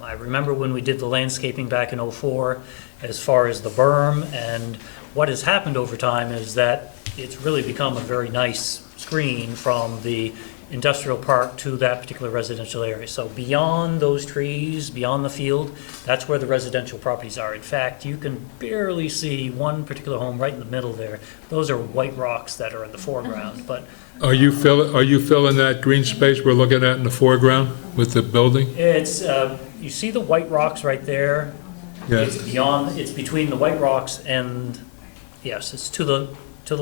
I remember when we did the landscaping back in '04, as far as the berm, and what has happened over time is that it's really become a very nice screen from the industrial park to that particular residential area. So beyond those trees, beyond the field, that's where the residential properties are. In fact, you can barely see one particular home right in the middle there. Those are white rocks that are in the foreground, but Are you filling that green space we're looking at in the foreground with the building? it's, you see the white rocks right there? Yeah. It's between the white rocks and, yes, it's to the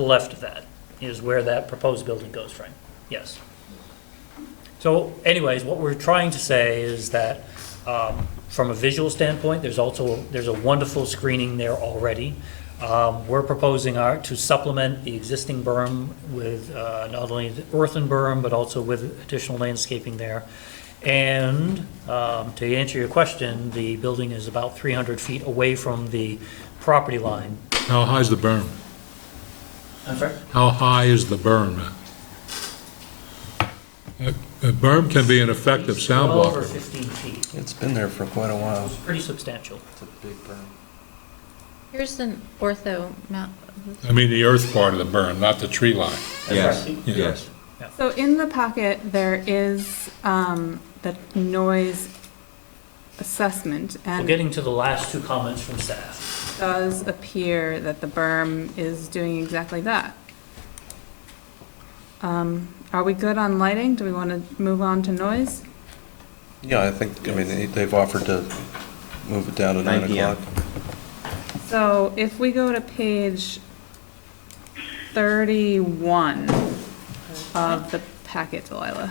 left of that is where that proposed building goes, Frank, yes. So anyways, what we're trying to say is that from a visual standpoint, there's a wonderful screening there already. We're proposing to supplement the existing berm with not only the earthen berm, but also with additional landscaping there. And to answer your question, the building is about 300 feet away from the property line. How high is the berm? I'm sorry? How high is the berm? A berm can be an effective sound 12 or blocker. 15 feet. It's been there for quite a while. It's pretty substantial. It's a big berm. Here's an ortho map. I mean, the earth part of the berm, not the tree line. Yes, Yeah. yes. So in the packet, there is the noise assessment, We're and getting to the last two comments from staff. it does appear that the berm is doing exactly that. Are we good on lighting? Do we want to move on to noise? Yeah, I mean, they've offered to move it down to 9 9 p.m. o'clock. So if we go to page 31 of the packet, Delilah.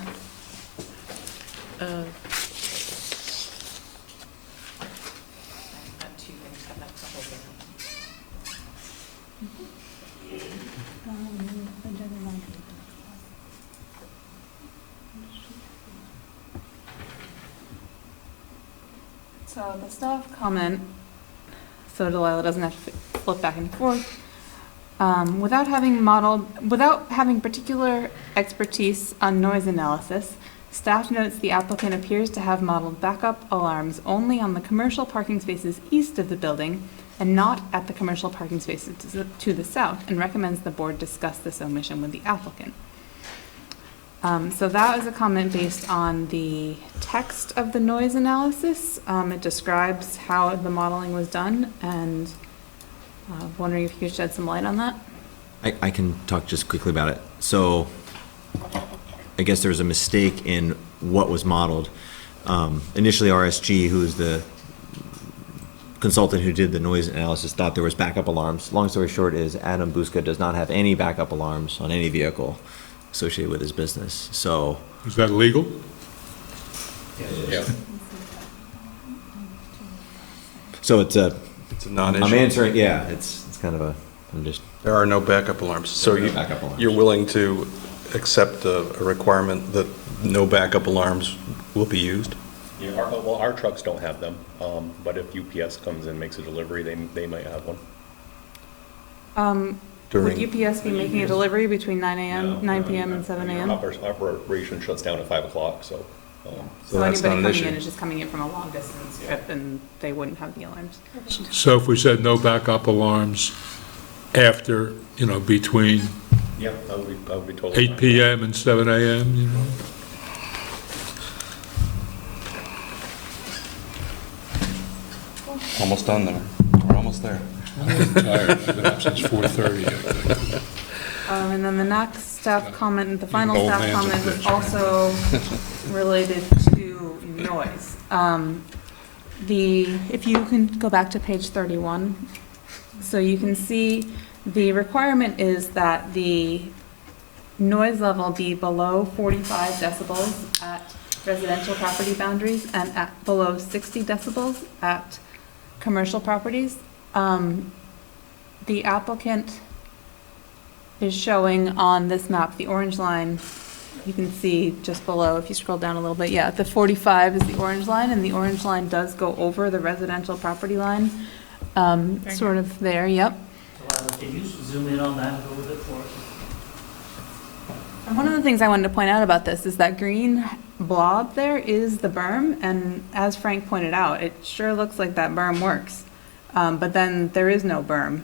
So the staff comment, so Delilah doesn't have to flip back and forth. Without having particular expertise on noise analysis, staff notes the applicant appears to have modeled backup alarms only on the commercial parking spaces east of the building and not at the commercial parking spaces to the south, and recommends the board discuss this omission with the applicant. So that was a comment based on the text of the noise analysis. It describes how the modeling was done, and wondering if you could shed some light on that. I can talk just quickly about it. So I guess there was a mistake in what was modeled. Initially, RSG, who is the consultant who did the noise analysis, thought there was backup alarms. Long story short is Adam Buska does not have any backup alarms on any vehicle associated with his business. So Is that legal? So it's a It's a non-issue. I'm answering, yeah, it's kind of a, I'm just. There are no backup alarms. So There are no backup alarms. you're willing to accept a requirement that no backup alarms will be used? Yeah, our trucks don't have them, but if UPS comes and makes a delivery, they might have one. Would UPS be making a delivery between 9 PM and 7 AM? Operation shuts down at 5 o'clock, so. So that's not anybody an coming issue. in is just coming in from a long distance trip and they wouldn't have the alarms. So if we said no backup alarms after, between Yeah, I would be totally. 8 PM and 7 AM, Almost done there. We're almost there. I'm tired, I've been up since 4:30, I think. And then the next staff comment, the final Old staff man's comment a was bitch. also related to noise. If you can go back to page 31, so you can see the requirement is that the noise level be below 45 decibels at residential property boundaries and at below 60 decibels at commercial properties. The applicant is showing on this map, the orange line, you can see just below, if you scroll down a little bit, yeah, the 45 is the orange line, and the orange line does go over the residential property line, sort of there, yep. Can you zoom in on that a little bit for us? And one of the things I wanted to point out about this is that green blob there is the berm, and as Frank pointed out, it sure looks like that berm works. But then there is no berm,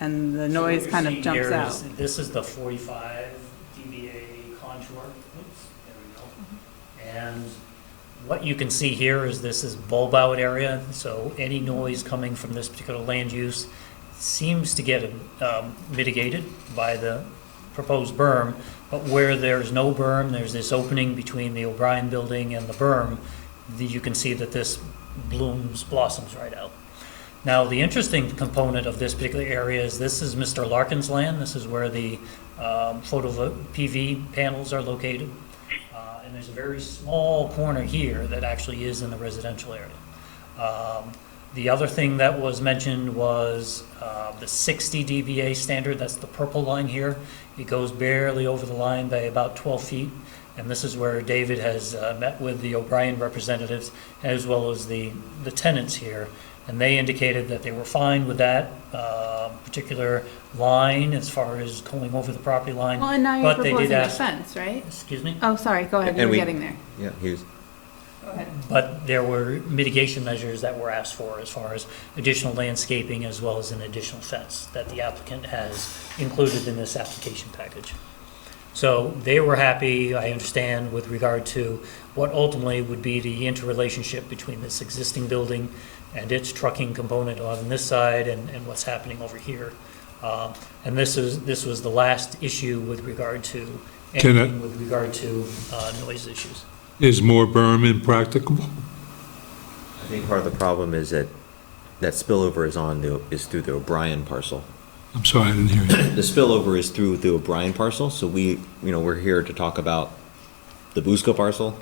and the noise kind of jumps out. This is the 45 dBA contour. Oops, there we go. And what you can see here is this is bulb out area, so any noise coming from this particular land use seems to get mitigated by the proposed berm, but where there's no berm, there's this opening between the O'Brien building and the berm, you can see that this blossoms right out. Now, the interesting component of this particular area is this is Mr. Larkin's land. This is where the photo PV panels are located. And there's a very small corner here that actually is in the residential area. The other thing that was mentioned was the 60 dBA standard. That's the purple line here. It goes barely over the line by about 12 feet. And this is where David has met with the O'Brien representatives as well as the tenants here. And they indicated that they were fine with that particular line as far as going over the property line. Well, and now you're But they did proposing a ask- fence, right? Excuse me? Oh, sorry, go ahead, you were getting there. Yeah, he was. Go ahead. But there were mitigation measures that were asked for as far as additional landscaping as well as an additional fence that the applicant has included in this application package. So they were happy, I understand, with regard to what ultimately would be the interrelationship between this existing building and its trucking component on this side and what's happening over here. And this was the last issue with regard to Can I- anything with regard to noise issues. Is more berm impracticable? I think part of the problem is that spillover is through the O'Brien parcel. I'm sorry, I didn't hear you. The spillover is through the O'Brien parcel, so we're here to talk about the Busco parcel.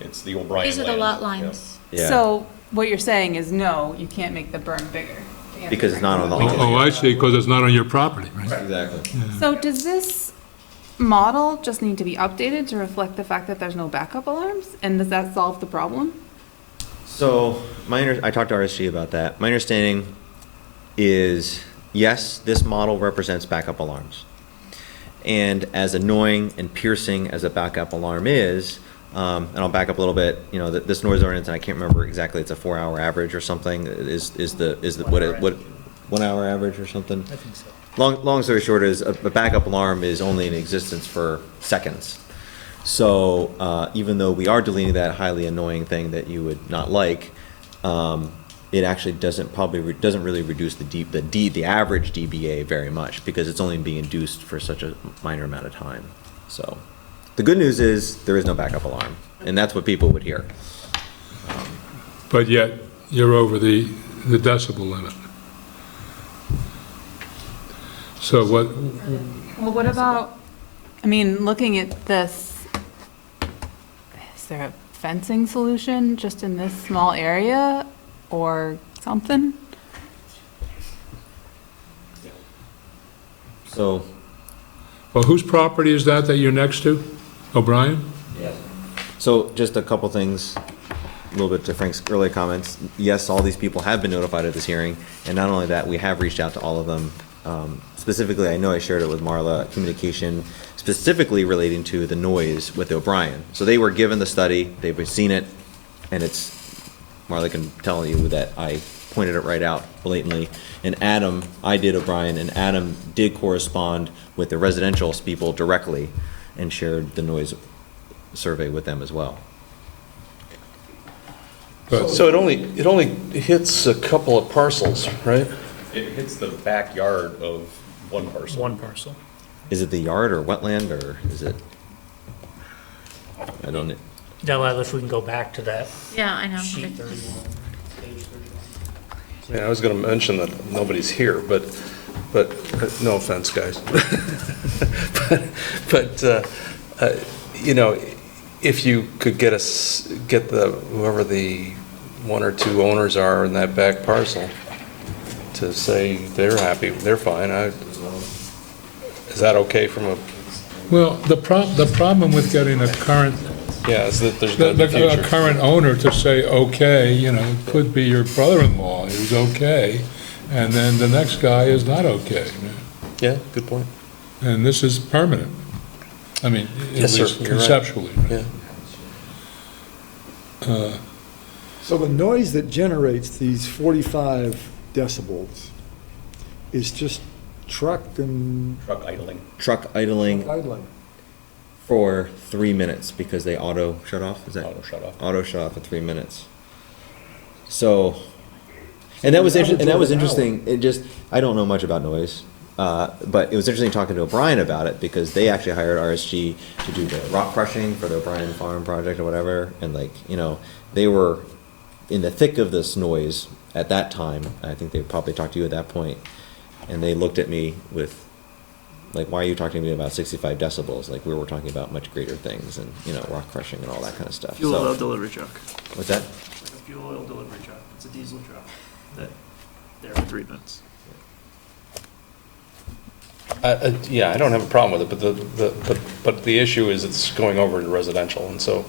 It's the O'Brien These are the land, lot yeah. lines. Yeah. So what you're saying is no, you can't make the berm bigger. Because it's not on the. Oh, I see, because it's not on your property, right? Exactly. So does this model just need to be updated to reflect the fact that there's no backup alarms? And does that solve the problem? So I talked to RSG about that. My understanding is, yes, this model represents backup alarms. And as annoying and piercing as a backup alarm is, and I'll back up a little bit, this noise ordinance, and I can't remember exactly, it's a 4-hour average or something, is the what 1 hour average or something? I think so. Long story short is a backup alarm is only in existence for seconds. So even though we are deleting that highly annoying thing that you would not like, it actually doesn't really reduce the average dBA very much because it's only being induced for such a minor amount of time. So the good news is there is no backup alarm, and that's what people would hear. But yet, you're over the decibel limit. So what, Well, what about, looking at this, is there a fencing solution just in this small area or something? So, Well, whose property is that you're next to? O'Brien? so just a couple things, a little bit to Frank's earlier comments. Yes, all these people have been notified of this hearing, and not only that, we have reached out to all of them. Specifically, I know I shared it with Marla, communication specifically relating to the noise with O'Brien. So they were given the study, they've seen it, and it's, Marla can tell you that I pointed it right out blatantly. And Adam, I did O'Brien, and Adam did correspond with the residential people directly and shared the noise survey with them as well. So it only hits a couple of parcels, right? It hits the backyard of one parcel. One parcel. Is it the yard or wetland, or is it? I don't know. Della, if we can go back to that Yeah, I know. sheet 31, page 31. Yeah, I was gonna mention that nobody's here, but, no offense, guys. But, you know, if you could get whoever the one or two owners are in that back parcel to say they're happy, they're fine, is that okay from a? Well, the problem with getting a current, Yeah, is that there's gonna be a future. current owner to say, okay, you know, it could be your brother-in-law who's okay, and then the next guy is not okay. Yeah, good point. And this is permanent. I mean, at Yes, sir, least you're right. conceptually. Right? Yeah. So the noise that generates these 45 decibels is just truck and Truck idling. Truck idling idling. for 3 minutes because they auto shut off, is that? Auto shut off. Auto shut off for 3 minutes. So, and that was interesting, it just, I don't know much about noise, but it was interesting talking to O'Brien about it because they actually hired RSG to do the rock crushing for the O'Brien Farm project or whatever, and like, you know, they were in the thick of this noise at that time. I think they probably talked to you at that point, and they looked at me with, like, why are you talking to me about 65 decibels? Like, we were talking about much greater things and, you know, rock crushing and all that kind of stuff. Fuel So- oil delivery truck. What's that? A fuel oil delivery truck. It's a diesel truck that there for 3 minutes. Yeah, I don't have a problem with it, but the issue is it's going over into residential, and so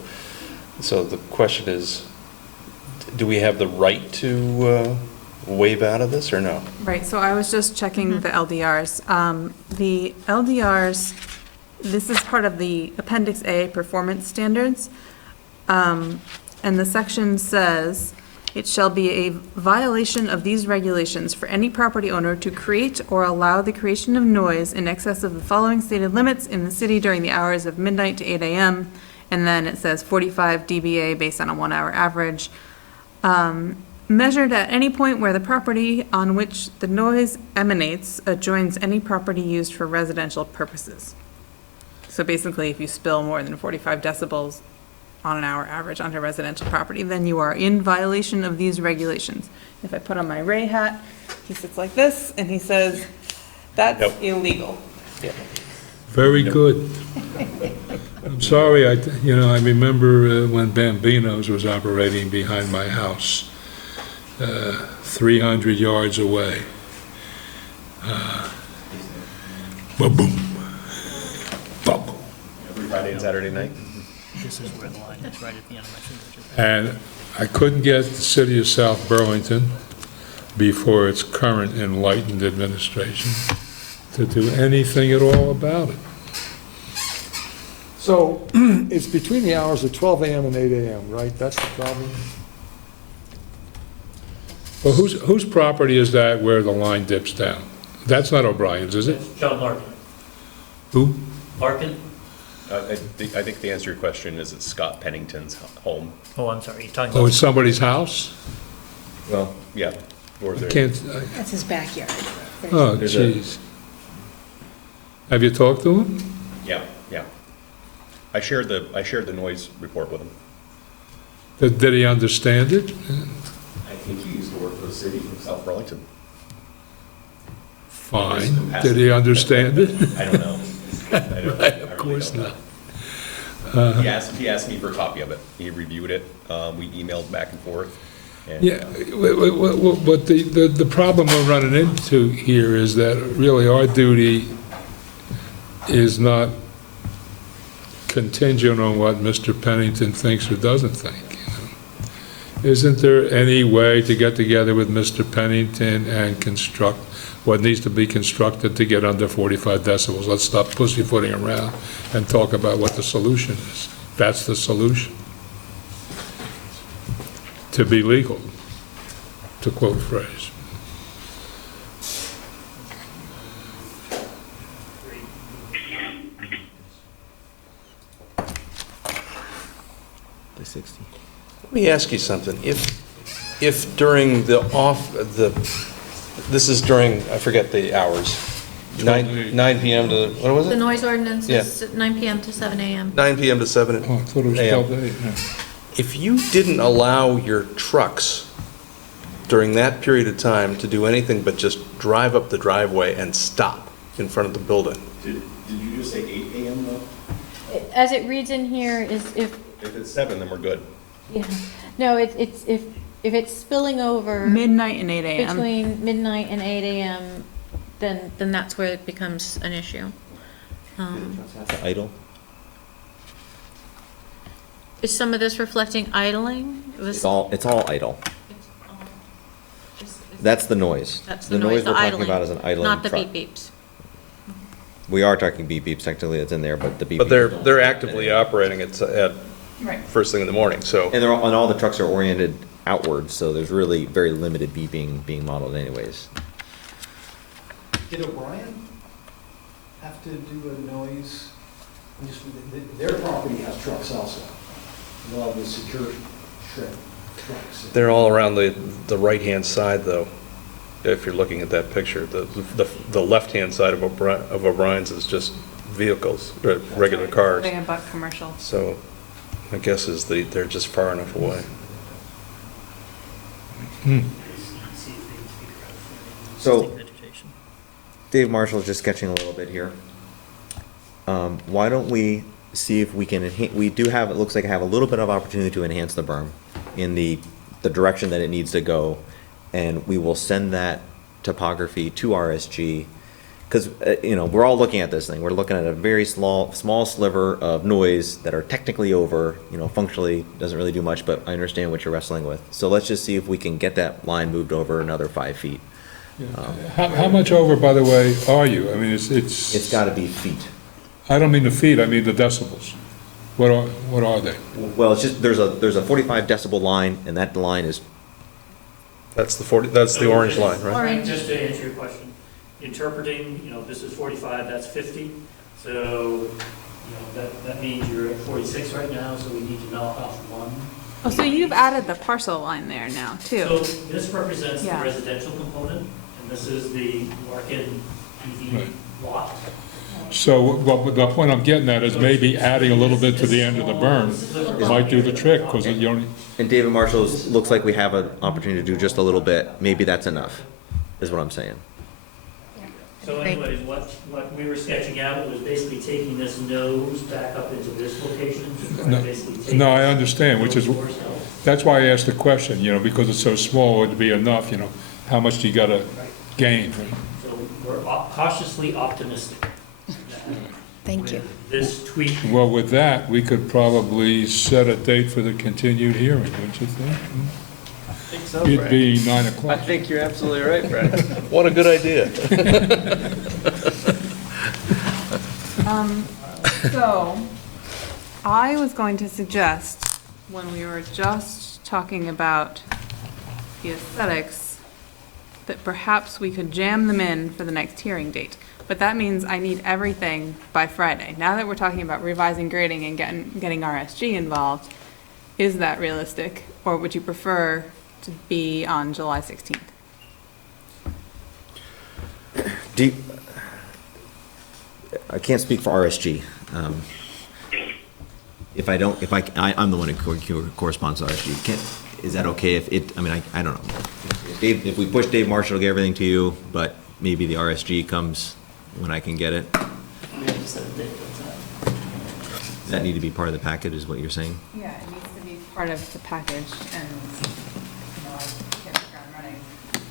the question is, do we have the right to waive out of this or no? Right, so I was just checking the LDRs. The LDRs, this is part of the Appendix A Performance Standards. And the section says, it shall be a violation of these regulations for any property owner to create or allow the creation of noise in excess of the following stated limits in the city during the hours of midnight to 8 a.m. And then it says 45 dBA based on a 1 hour average. Measured at any point where the property on which the noise emanates adjoins any property used for residential purposes. So basically, if you spill more than 45 decibels on an hour average onto residential property, then you are in violation of these regulations. If I put on my Ray hat, he sits like this, and he says, that's Yep. illegal. Very good. I'm sorry, I remember when Bambino's was operating behind my house, 300 yards away. Ba-boom, ba-boom. Every Friday and Saturday night. This is where the line is, right at the end of my signature. And I couldn't get the city of South Burlington, before its current enlightened administration, to do anything at all about it. So it's between the hours of 12 a.m. and 8 a.m., right? That's the problem? Well, whose property is that where the line dips down? That's not O'Brien's, is it? John Larkin. Who? Larkin? I think the answer to your question is it's Scott Pennington's home. Oh, I'm sorry, you're talking Oh, about, it's somebody's house? Well, Yeah. Or I there. can't, That's his backyard. oh, There's a- jeez. Have you talked to him? Yeah, yeah. I shared the noise report with him. Did he understand it? I think he used to work for the city of South Burlington. Fine. Did he understand it? I don't know. Of course not. He asked me for a copy of it. He reviewed it. We emailed back and forth. And, Yeah, but the problem we're running into here is that really our duty is not contingent on what Mr. Pennington thinks or doesn't think. Isn't there any way to get together with Mr. Pennington and construct what needs to be constructed to get under 45 decibels? Let's stop pussyfooting around and talk about what the solution is. That's the solution. To be legal, to quote phrase. The 60. Let me ask you something. If during this is during, I forget the hours, 9 PM to, what was The it? noise ordinance Yeah. is 9 PM to 7 AM. 9 PM to 7 Oh, I thought it was AM. 12 to 8. Yeah. If you didn't allow your trucks during that period of time to do anything but just drive up the driveway and stop in front of the building, Did you just say 8 AM though? As it reads in here is if, If it's 7, then we're good. yeah, no, it's if it's spilling over Midnight and 8 AM. between midnight and 8 AM, then that's where it becomes an issue. Idle? Is some of this reflecting idling? It was- It's all idle. That's the noise. That's The noise we're talking idling, about is an idling not the truck. beep beeps. We are talking beep beeps, technically it's in there, but the beep but beeps. they're actively operating at Right. first thing in the morning, so. And all the trucks are oriented outwards, so there's really very limited beeping being modeled anyways. Did O'Brien have to do a noise? Their property has trucks also. A lot of the secure trucks. They're all around the right-hand side, though, if you're looking at that picture. The left-hand side of O'Brien's is just vehicles, regular cars. They abut commercial. So my guess is they're just far enough away. So, Dave Marshall's just sketching a little bit here. Why don't we see if we can, we do have, it looks like I have a little bit of opportunity to enhance the berm in the direction that it needs to go, and we will send that topography to RSG, because, we're all looking at this thing. We're looking at a very small sliver of noise that are technically over, functionally doesn't really do much, but I understand what you're wrestling with. So let's just see if we can get that line moved over another 5 feet. How much over, by the way, are you? I mean, it's. It's gotta be feet. I don't mean the feet, I mean the decibels. What are they? Well, it's just, there's a 45 decibel line, and that line is, That's the orange line, right? Orange. Just to answer your question, interpreting, this is 45, that's 50, so, that means you're at 46 right now, so we need to knock off 1. Oh, so you've added the parcel line there now, too. So this represents the Yeah. residential component, and this is the market EV Right. lot. So, the point I'm getting at is maybe adding a little bit to the end of the berm might do the trick, because you only, and David Marshall's, looks like we have an opportunity to do just a little bit. Maybe that's enough, is what I'm saying. So anyways, what we were sketching out was basically taking this nose back up into this location. to try to basically take no, I this understand, which is, nose towards health. that's why I asked the question, because it's so small, would it be enough, how much do you gotta gain? So we're cautiously optimistic. Thank you. With this tweak, Well, with that, we could probably set a date for the continued hearing, don't you think? I think so, It'd be 9 I o'clock. think you're absolutely right, Brad. What a good idea. So, I was going to suggest, when we were just talking about the aesthetics, that perhaps we could jam them in for the next hearing date. But that means I need everything by Friday. Now that we're talking about revising grading and getting RSG involved, is that realistic? Or would you prefer to be on July 16th? I can't speak for RSG. I'm the one who corresponds to RSG. Is that okay I don't know. If we push Dave Marshall to get everything to you, but maybe the RSG comes when I can get it? we have to set a date, Does that need to be part of the package, is what you're saying? Yeah, it needs to be part of the package, and, I hit the ground running.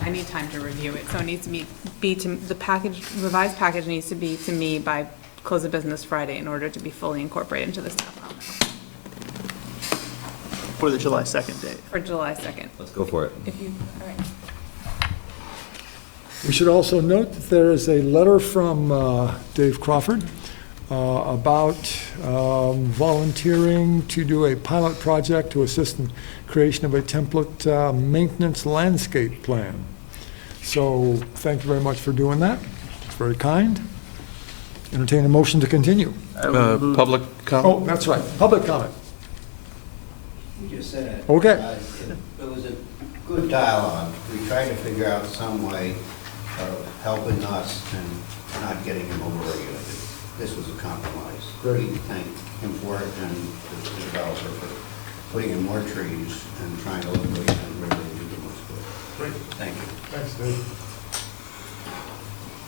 I need time to review it, so it needs to be the package, revised package needs to be to me by close of business Friday in order to be fully incorporated into the staff comments For the July 2nd date. for July 2nd. Let's go for it. If you, all right. We should also note that there is a letter from Dave Crawford about volunteering to do a pilot project to assist in creation of a template maintenance landscape plan. So thank you very much for doing that. It's very kind. Entertain a motion to continue. Public comment? Oh, that's right, public comment. You just said it. Okay. It was a good dialogue. We tried to figure out some way of helping us and not getting him overregulated. This was a compromise. We thank him for it and the developer for putting in more trees and trying to look what he can really do the most good. Great. Thank you. Thanks, Dave.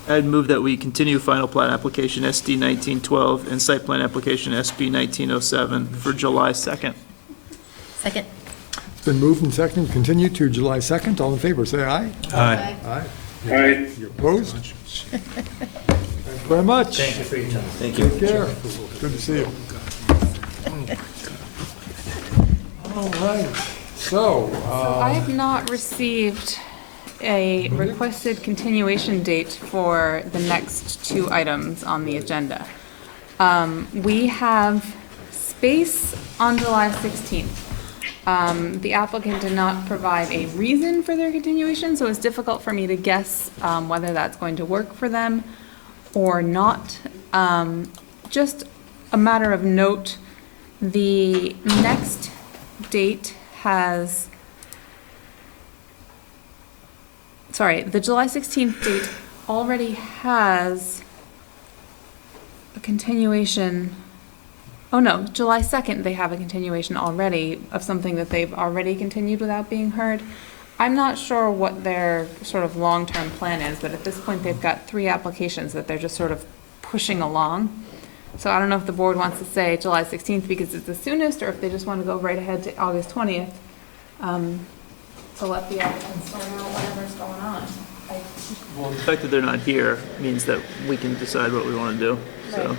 I'd move that we continue final plat application SD 1912 and site plan application SB 1907 for July 2nd. Second. It's been moved and seconded, continue to July 2nd. All in favor, say aye. Aye. Aye. Aye. You opposed? Thank you very much. Thank you for your time. Thank you. Take care. Good to see you. All right, so. I have not received a requested continuation date for the next two items on the agenda. We have space on July 16th. The applicant did not provide a reason for their continuation, so it's difficult for me to guess whether that's going to work for them or not. Just a matter of note, the next date has, the July 16th date already has a continuation. Oh no, July 2nd, they have a continuation already of something that they've already continued without being heard. I'm not sure what their sort of long-term plan is, but at this point, they've got 3 applications that they're just sort of pushing along. So I don't know if the board wants to say July 16th because it's the soonest, or if they just want to go right ahead to August 20th to let the applicants sort out whatever's going on. Well, the fact that they're not here means that we can decide what we want to do, so.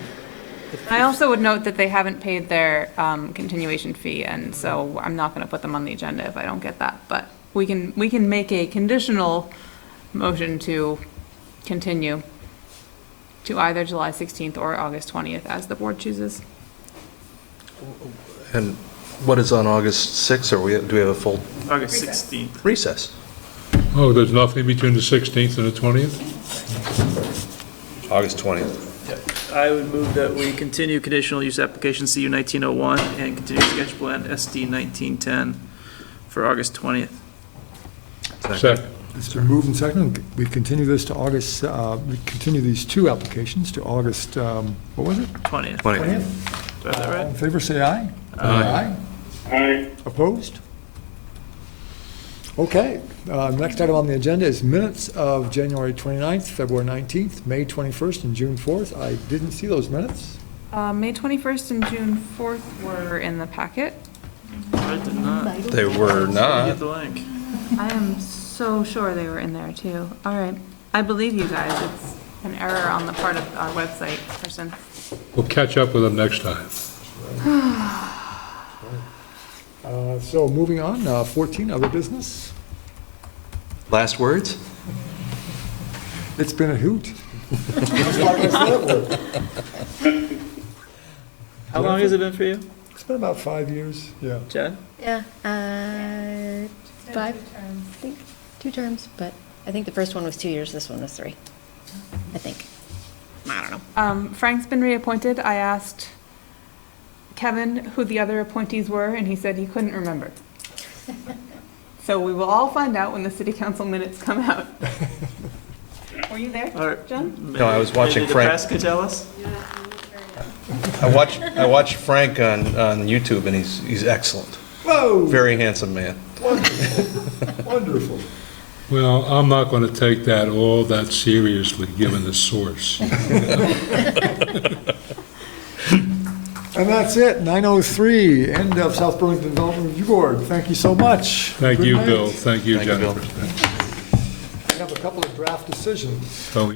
I also would note that they haven't paid their continuation fee, and so I'm not going to put them on the agenda if I don't get that. But we can make a conditional motion to continue to either July 16th or August 20th, as the board chooses. And what is on August 6th, or do we have a full August 16th. recess? Oh, there's nothing between the 16th and the 20th? August 20th. I would move that we continue conditional use application CU 1901 and continue sketch plan SD 1910 for August 20th. Second. It's been moved and seconded. We continue this to August, we continue these 2 applications to August, what was it? 20th. 20th. Do I have that All right? in favor, say aye. Aye. Aye. Opposed? Okay, next item on the agenda is minutes of January 29th, February 19th, May 21st, and June 4th. I didn't see those minutes. May 21st and June 4th were in the packet. I did not. They were Get not. the link. I am so sure they were in there too. All right. I believe you guys. It's an error on the part of our website person. We'll catch up with them next time. So moving on, 14, other business. Last words? It's been a hoot. Just like I said it would. How long has it been for you, It's been about 5 years, yeah. Jen? Yeah, 5, I think, 2 terms, but I think the first one was 2 years, this one was 3, I think. I don't know. Frank's been reappointed. I asked Kevin who the other appointees were, and he said he couldn't remember. So we will all find out when the city council minutes come out. Were you there, All right. John? No, I was watching Maybe Frank. the press could tell us? I watched Frank on YouTube, and he's excellent. Whoa! Very handsome man. Wonderful. Wonderful. Well, I'm not going to take that all that seriously, given the source. And that's it, 9:03, end of South Burlington Development Review Board. Thank you so much. Thank Good you, night. Bill. Thank you, Thank you, Bill. Jennifer. We have a couple of draft decisions. Oh,